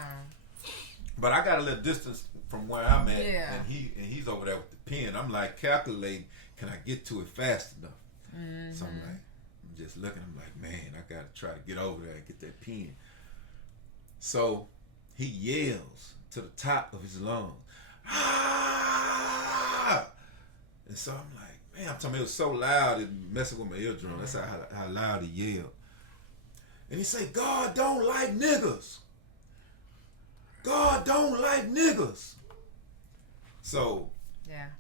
but I got a little distance from where I'm at, Yeah. and he's over there with the pen. I'm like calculating, can I get to it fast enough? So I'm like, I'm just looking. I'm like, man, I gotta try to get over there and get that pen. So he yells to the top of his lungs, "Ah!" And so I'm like, man, I'm talking about it was so loud it messing with my eardrum. That's how loud he yelled. And he said, "God don't like niggas. God don't like niggas." So Yeah.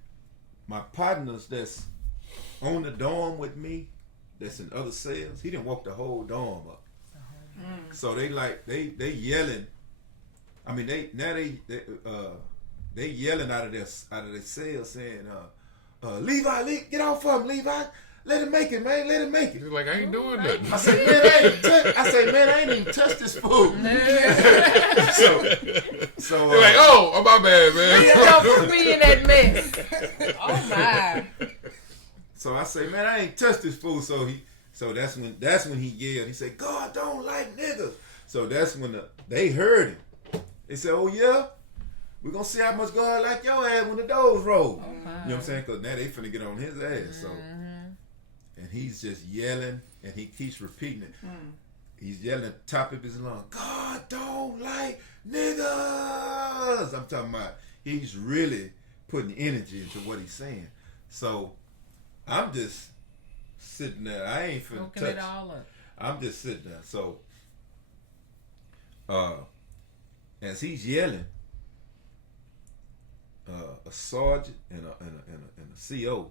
my partners that's on the dorm with me, that's in other cells, he didn't woke the whole dorm up. So they yelling. I mean they yelling out of their cell saying, Levi, get off of him, Levi. Let him make it, man. Let him make it. He's like, I ain't doing nothing. I said, man, I ain't even touched this food. so You're like, oh, my bad, man. Don't put me in that mess. Oh my. So I say, man, I ain't touched this food. So that's when he yelled. He said, God don't like niggas. So that's when they heard him. They said, oh yeah, we're gonna see how much God like your ass when the doors roll. Okay. You know what I'm saying? Cause now they finna get on his ass. So, and he's just yelling, and he keeps repeating it. He's yelling at the top of his lungs, God don't like niggas. I'm talking about he's really putting energy into what he's saying. So I'm just sitting there. I ain't finna Smoking touch. it all up. I'm just sitting there. So as he's yelling, a sergeant and a CO,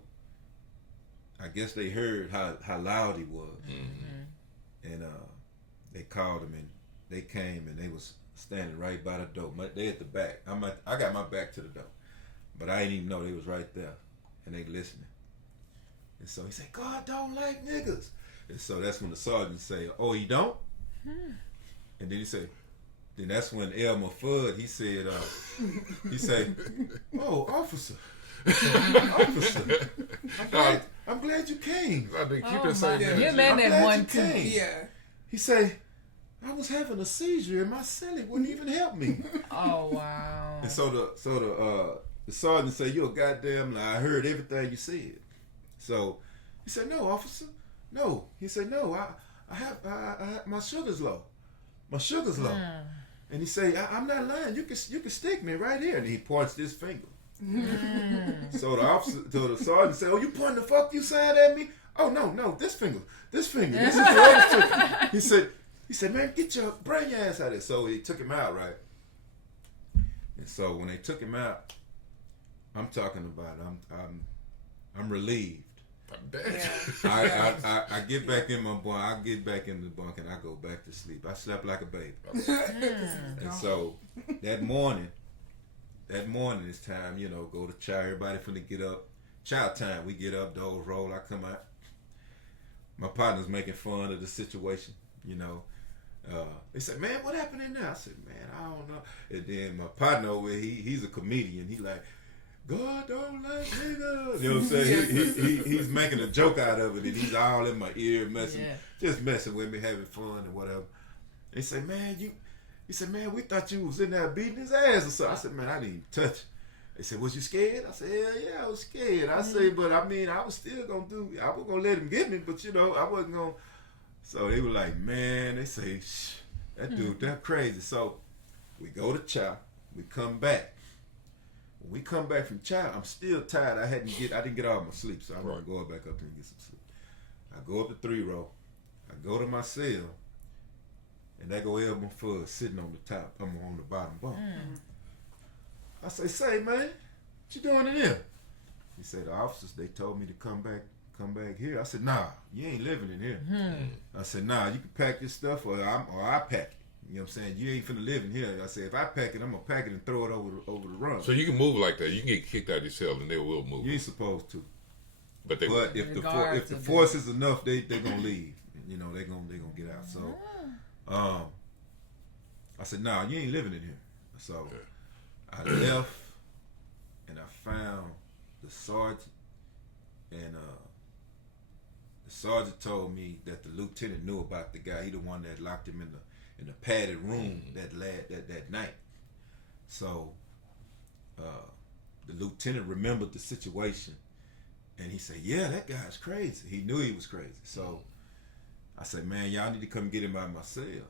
I guess they heard how loud he was, and they called him, and they came, and they was standing right by the door. They at the back. I got my back to the door, but I didn't even know they was right there, and they listening. And so he said, God don't like niggas. And so that's when the sergeant say, oh, he don't? And then he said, then that's when Elmer Fudd, he said, oh, officer. Officer. I'm glad you came. I didn't keep Oh it saying my. that. Your man I'm that glad one you too. came. Yeah. He said, I was having a seizure in my cell. It wouldn't even help me. Oh wow. And so the sergeant said, you're a goddamn lie. I heard everything you said. So he said, no, officer. No. He said, no, I have my sugar's low. My sugar's low. And he said, I'm not lying. You can stick me right here. And he points this finger. So the sergeant said, oh, you pointing the fuck you sign at me? Oh no, this finger. This is the other finger. He said, man, get your bring your ass out of there. So he took him out, right? And so when they took him out, I'm talking about I'm relieved. I get back in my bunk. I get back in the bunk and I go back to sleep. I slept like a baby. And so that morning it's time, go to chow. Everybody finna get up. Chow time. We get up, doors roll. I come out. My partner's making fun of the situation, They said, man, what happened in there? I said, man, I don't know. And then my partner over here, he's a comedian. He like, God don't like niggas. You know what I'm saying? He's making a joke out of it, and he's all in my ear just messing with me, having fun and whatever. They say, man, he said, man, we thought you was in there beating his ass or something. I said, man, I didn't even touch it. They said, was you scared? I said, hell yeah, I was scared. I said, but I mean, I was still going to I was going to let him get me, but I wasn't going to. So they were like, man, they say, shh, that dude, that crazy. So we go to chow. We come back. When we come back from chow, I'm still tired. I didn't get all my sleep, so I want to go back up there and get some sleep. I go up to 3-row. I go to my cell, and there go Elmer Fudd sitting on the top. I'm on the bottom bunk. I say, man, what you doing in here? He said, the officers, they told me to come back here. I said, nah, you ain't living in here. I said, nah, you can pack your stuff or I pack it. You know what I'm saying? You ain't finna live in here. I said, if I pack it, I'm gonna pack it and throw it over the run. So you can move like that. You can get kicked out of your cell and they will move. You ain't supposed to. But they But if the Regardless if the of force is enough, they gonna leave. You know, they gonna get out. So, I said, "Nah, you ain't living in here." So I left, and I found the sergeant, and the sergeant told me that the lieutenant knew about the guy. He the one that locked him in the padded room that night. So the lieutenant remembered the situation, and he said, "Yeah, that guy's crazy." He knew he was crazy. So I said, "Man, y'all need to come get him out of my cell."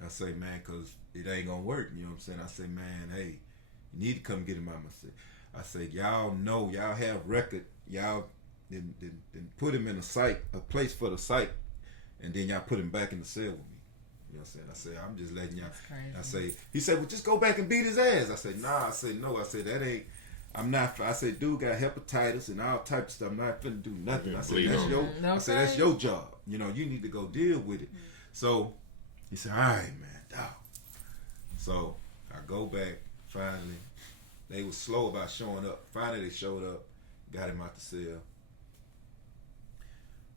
I say, "Man, cause it ain't gonna work." You know what I'm saying? I say, "Man, hey, you need to come get him out of my cell." I said, "Y'all know, y'all have record. Y'all then put him in a place for the psych, and then y'all put him back in the cell with me." You know what I'm saying? I say, "I'm just letting y'all." I say, he said, "Well, just go back and beat his ass." I said, "Nah." I said, "No." I said, "That ain't. I'm not." I said, "Dude got hepatitis and all types of stuff. I'm not finna do nothing." I said, "That's your." I said, "That's your job. You know, you need to go deal with it." So he said, "All right, man, dog." So I go back. Finally, they was slow about showing up. Finally, they showed up, got him out the cell.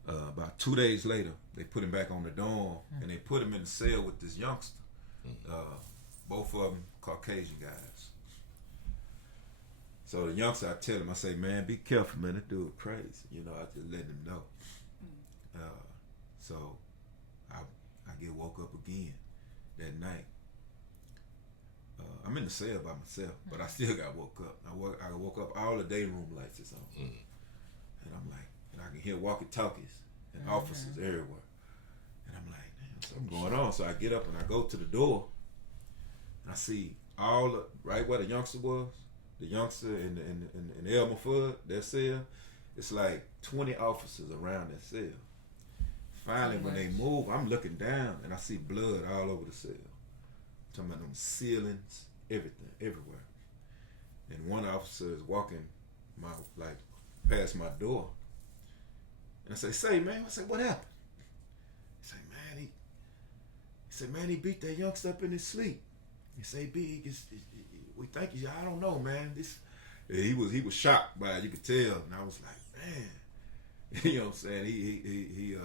About 2 days later, they put him back on the dorm, and they put him in the cell with this youngster. Both of them Caucasian guys. So the youngster, I tell him, I say, "Man, be careful, man. That dude crazy." You know, I just let him know. So I get woke up again that night. I'm in the cell by myself, but I still got woke up. I woke up, all the day room lights is on, and I'm like, and I can hear walkie-talkies and officers everywhere, and I'm like, "Damn, something going on." So I get up and I go to the door, and I see right where the youngster was, the youngster and Elmer Fudd, their cell. It's like 20 officers around that cell. Finally, when they move, I'm looking down and I see blood all over the cell. I'm talking about them ceilings, everything, everywhere. And one officer is walking past my door. And I say, "Say, man," I say, "What happened?" He say, "Man, he beat that youngster up in his sleep." He say, "B, we think he's, I don't know, man." He was shocked by it, you could tell. And I was like, "Man," you know what I'm saying? He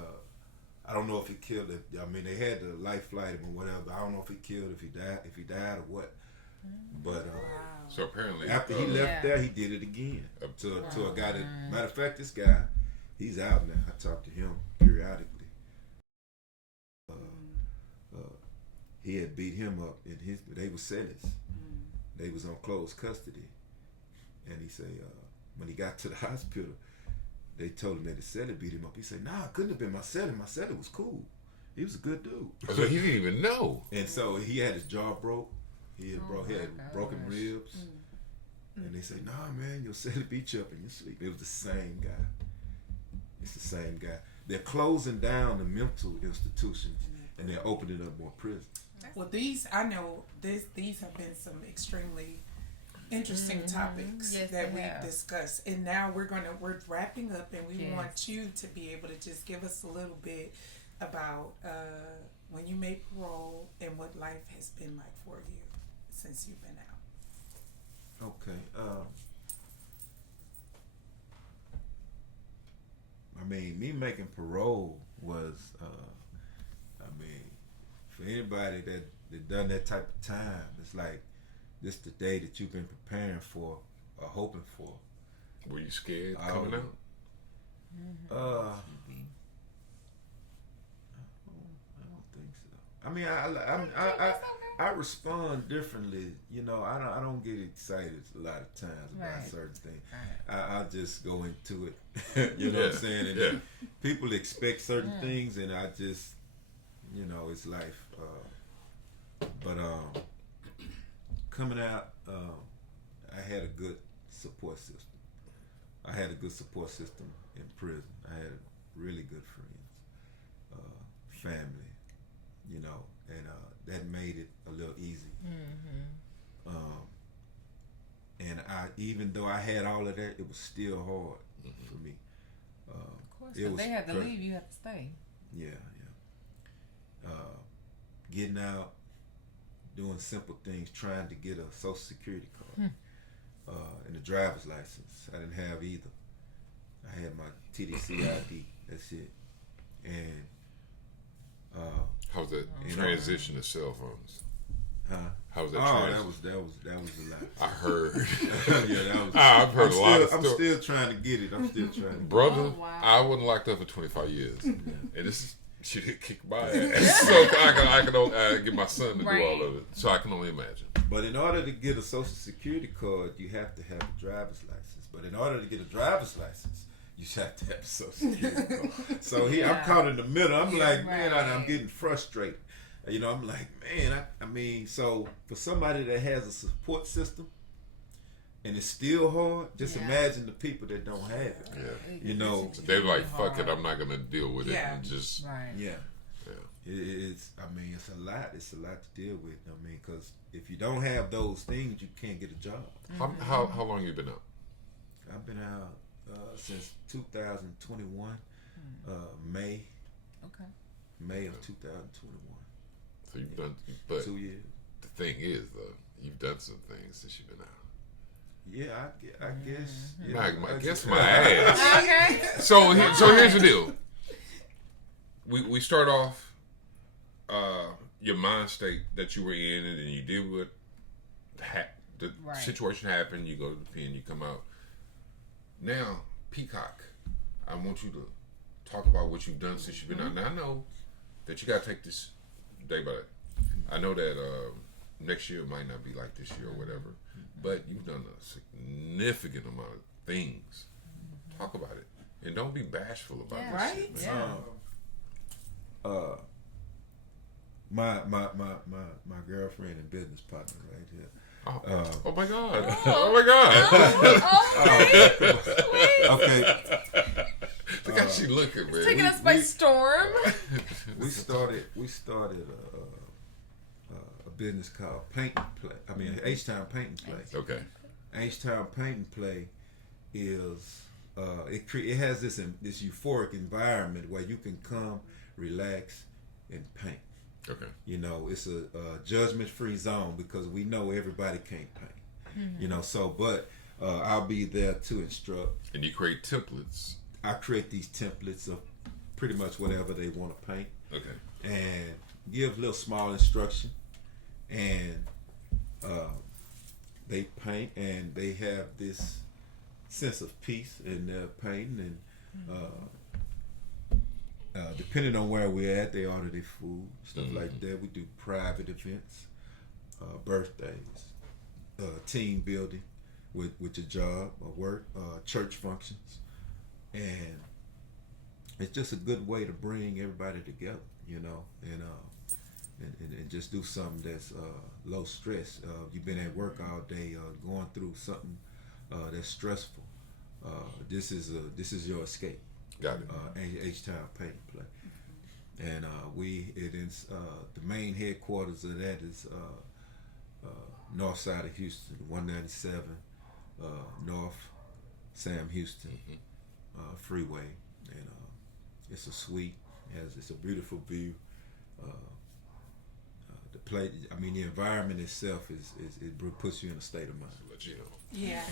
I don't know if he killed it. I mean, they had to life flight him or whatever. I don't know if he killed, if he died or what. But so apparently after he left there, he did it again to a guy that. Matter of fact, this guy, he's out now. I talk to him periodically. He had beat him up in his. They were sentenced. They was on closed custody, and he said when he got to the hospital, they told him that his cellie beat him up. He said, "Nah, it couldn't have been my cellie. My cellie was cool. He was a good dude." So he didn't even know. And so he had his jaw broke. He had broken ribs. And they say, "Nah, man, your cellie beat you up in your sleep." It was the same guy. It's the same guy. They're closing down the mental institutions, and they're opening up more prisons. Well, these have been some extremely interesting topics that we've discussed, and now we're wrapping up, and we want you to be able to just give us a little bit about when you made parole and what life has been like for you since you've been out. Okay. I mean, me making parole was, for anybody that done that type of time, it's like this the day that you've been preparing for or hoping for. Were you scared coming out? I don't think so. I mean, I respond differently. You know, I don't get excited a lot of times about certain things. I just go into it. You know what I'm saying? And then people expect certain things, and I just, you know, it's life. But coming out, I had a good support system. I had a good support system in prison. I had really good friends, family, you know, and that made it a little easy. And even though I had all of that, it was still hard for me. Of course, if they had to leave, you have to stay. Yeah. Getting out, doing simple things, trying to get a Social Security card and a driver's license. I didn't have either. I had my TDC ID. That's it. And How's that transition to cell phones? huh? How's that Oh, transition? that was a lot. I heard. Yeah, that was. I've heard a lot of I'm stuff. still trying to get it. I'm still trying to. Brother, Oh, wow. I wasn't locked up for 25 years. And this is, she did kick my ass. So I can only get my son to do all of it. So I can only imagine. But in order to get a Social Security card, you have to have a driver's license. But in order to get a driver's license, you have to have a Social Security card. So here, I'm caught in the middle. I'm like, man, I'm getting frustrated. You know, I'm like, man, I mean, so for somebody that has a support system and it's still hard, just imagine the people that don't have it. Yeah. You know, They're like, fuck it, I'm not going to deal with it. And just, yeah. It's, I mean, it's a lot. It's a lot to deal with. I mean, because if you don't have those things, you can't get a job. How long you been out? I've been out since 2021, May. Okay. May of 2021. So you've done, but 2 years. the thing is, though, you've done some things since you've been out. Yeah, I guess. I Yeah, guess my ass. Okay. So here's the deal. We start off your mind state that you were in, and then you deal with the situation happened. You go to the pen, you come out. Now, Peacock, I want you to talk about what you've done since you've been out. Now I know that you got to take this day by day. I know that next year might not be like this year or whatever, but you've done a significant amount of things. Talk about it, and don't be bashful about it. Right? Shit, man. My girlfriend and business partner right here. Oh my God! Oh my God! Okay. Look how she looking, man. Taking us by storm. We started a business called PaintnPlay. I mean, H-Town PaintnPlay. Okay. H-Town PaintnPlay is it has this euphoric environment where you can come, relax, and paint. Okay. You know, it's a judgment-free zone because we know everybody can't paint. You know, so but I'll be there to instruct. And you create templates. I create these templates of pretty much whatever they want to paint. Okay. And give little small instruction, and they paint, and they have this sense of peace in their painting, and depending on where we're at, they order their food, stuff like that. We do private events, birthdays, team building with your job or work, church functions, and it's just a good way to bring everybody together, you know, and just do something that's low stress. You've been at work all day, going through something that's stressful. This is your escape. Got it. H-Town PaintnPlay, and the main headquarters of that is north side of Houston, 197 North Sam Houston freeway, and it's a suite. It's a beautiful view. The environment itself it puts you in a state of mind. Let you know. Yeah.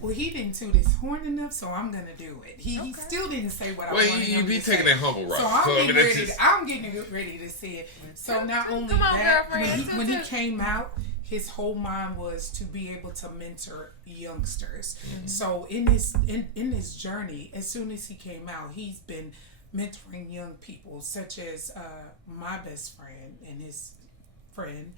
Well, he didn't toot his horn enough, so I'm gonna do it. He still didn't say what I wanted him to say. Well, you be taking that humble route. So I'm getting ready to say it. So not only that, when he came out, his whole mind was to be able to mentor youngsters. So in his journey, as soon as he came out, he's been mentoring young people, such as my best friend and his friend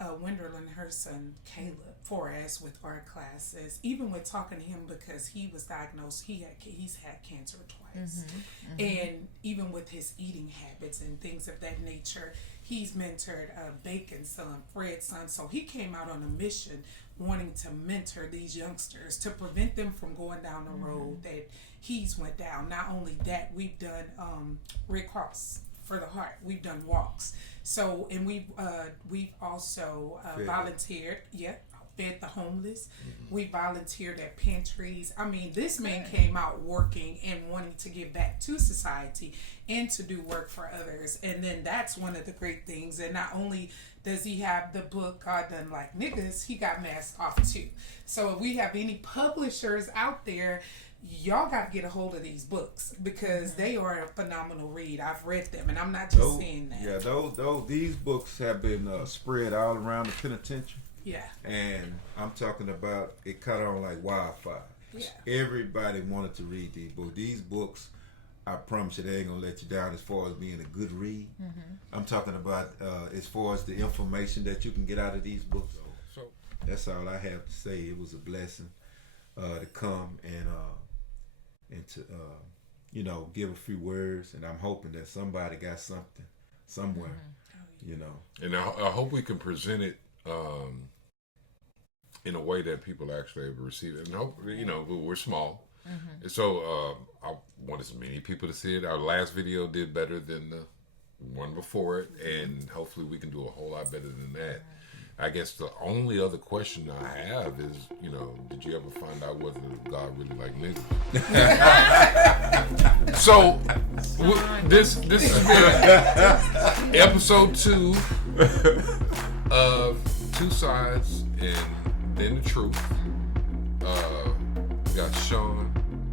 Wenderlin, her son Caleb, Forrest, with art classes. Even with talking to him, because he was diagnosed, he's had cancer twice, and even with his eating habits and things of that nature, he's mentored Bacon's son, Fred's son. So he came out on a mission, wanting to mentor these youngsters to prevent them from going down the road that he's went down. Not only that, we've done Red Cross for the Heart. We've done walks. So, and we've also volunteered. Fed the homeless. We volunteered at pantries. I mean, this man came out working and wanting to give back to society and to do work for others. And then that's one of the great things. And not only does he have the book God Done Like Niggas, he got masked off too. So if we have any publishers out there y'all got to get a hold of these books because they are a phenomenal read. I've read them, and I'm not just saying that. Yeah, these books have been spread all around the penitentiary. Yeah. And I'm talking about it caught on like wildfire. Yeah. Everybody wanted to read these books. These books, I promise you, they ain't gonna let you down as far as being a good read. I'm talking about as far as the information that you can get out of these books. So that's all I have to say. It was a blessing to come and to you know, give a few words, and I'm hoping that somebody got something somewhere, you know. And I hope we can present it in a way that people actually able to receive it. And hope, you know, we're small, so I want as many people to see it. Our last video did better than the one before it, and hopefully we can do a whole lot better than that. I guess the only other question I have is, you know, did you ever find out whether God really liked niggas? So, this has been episode 2 of Two Sides and Then the Truth. We got Chon,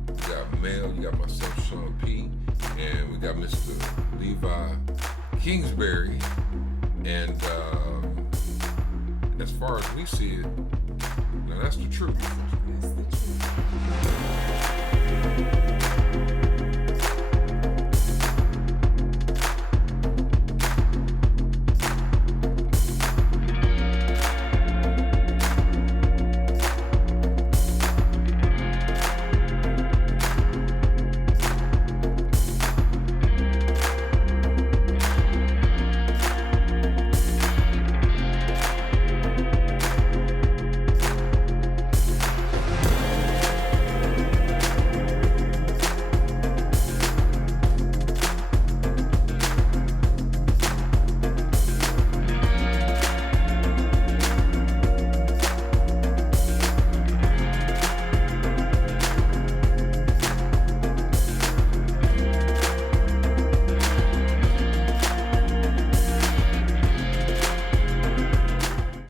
we got Mel, you got myself, Sean P, and we got Mr. Levi Kingsberry, and as far as we see it, now that's the truth.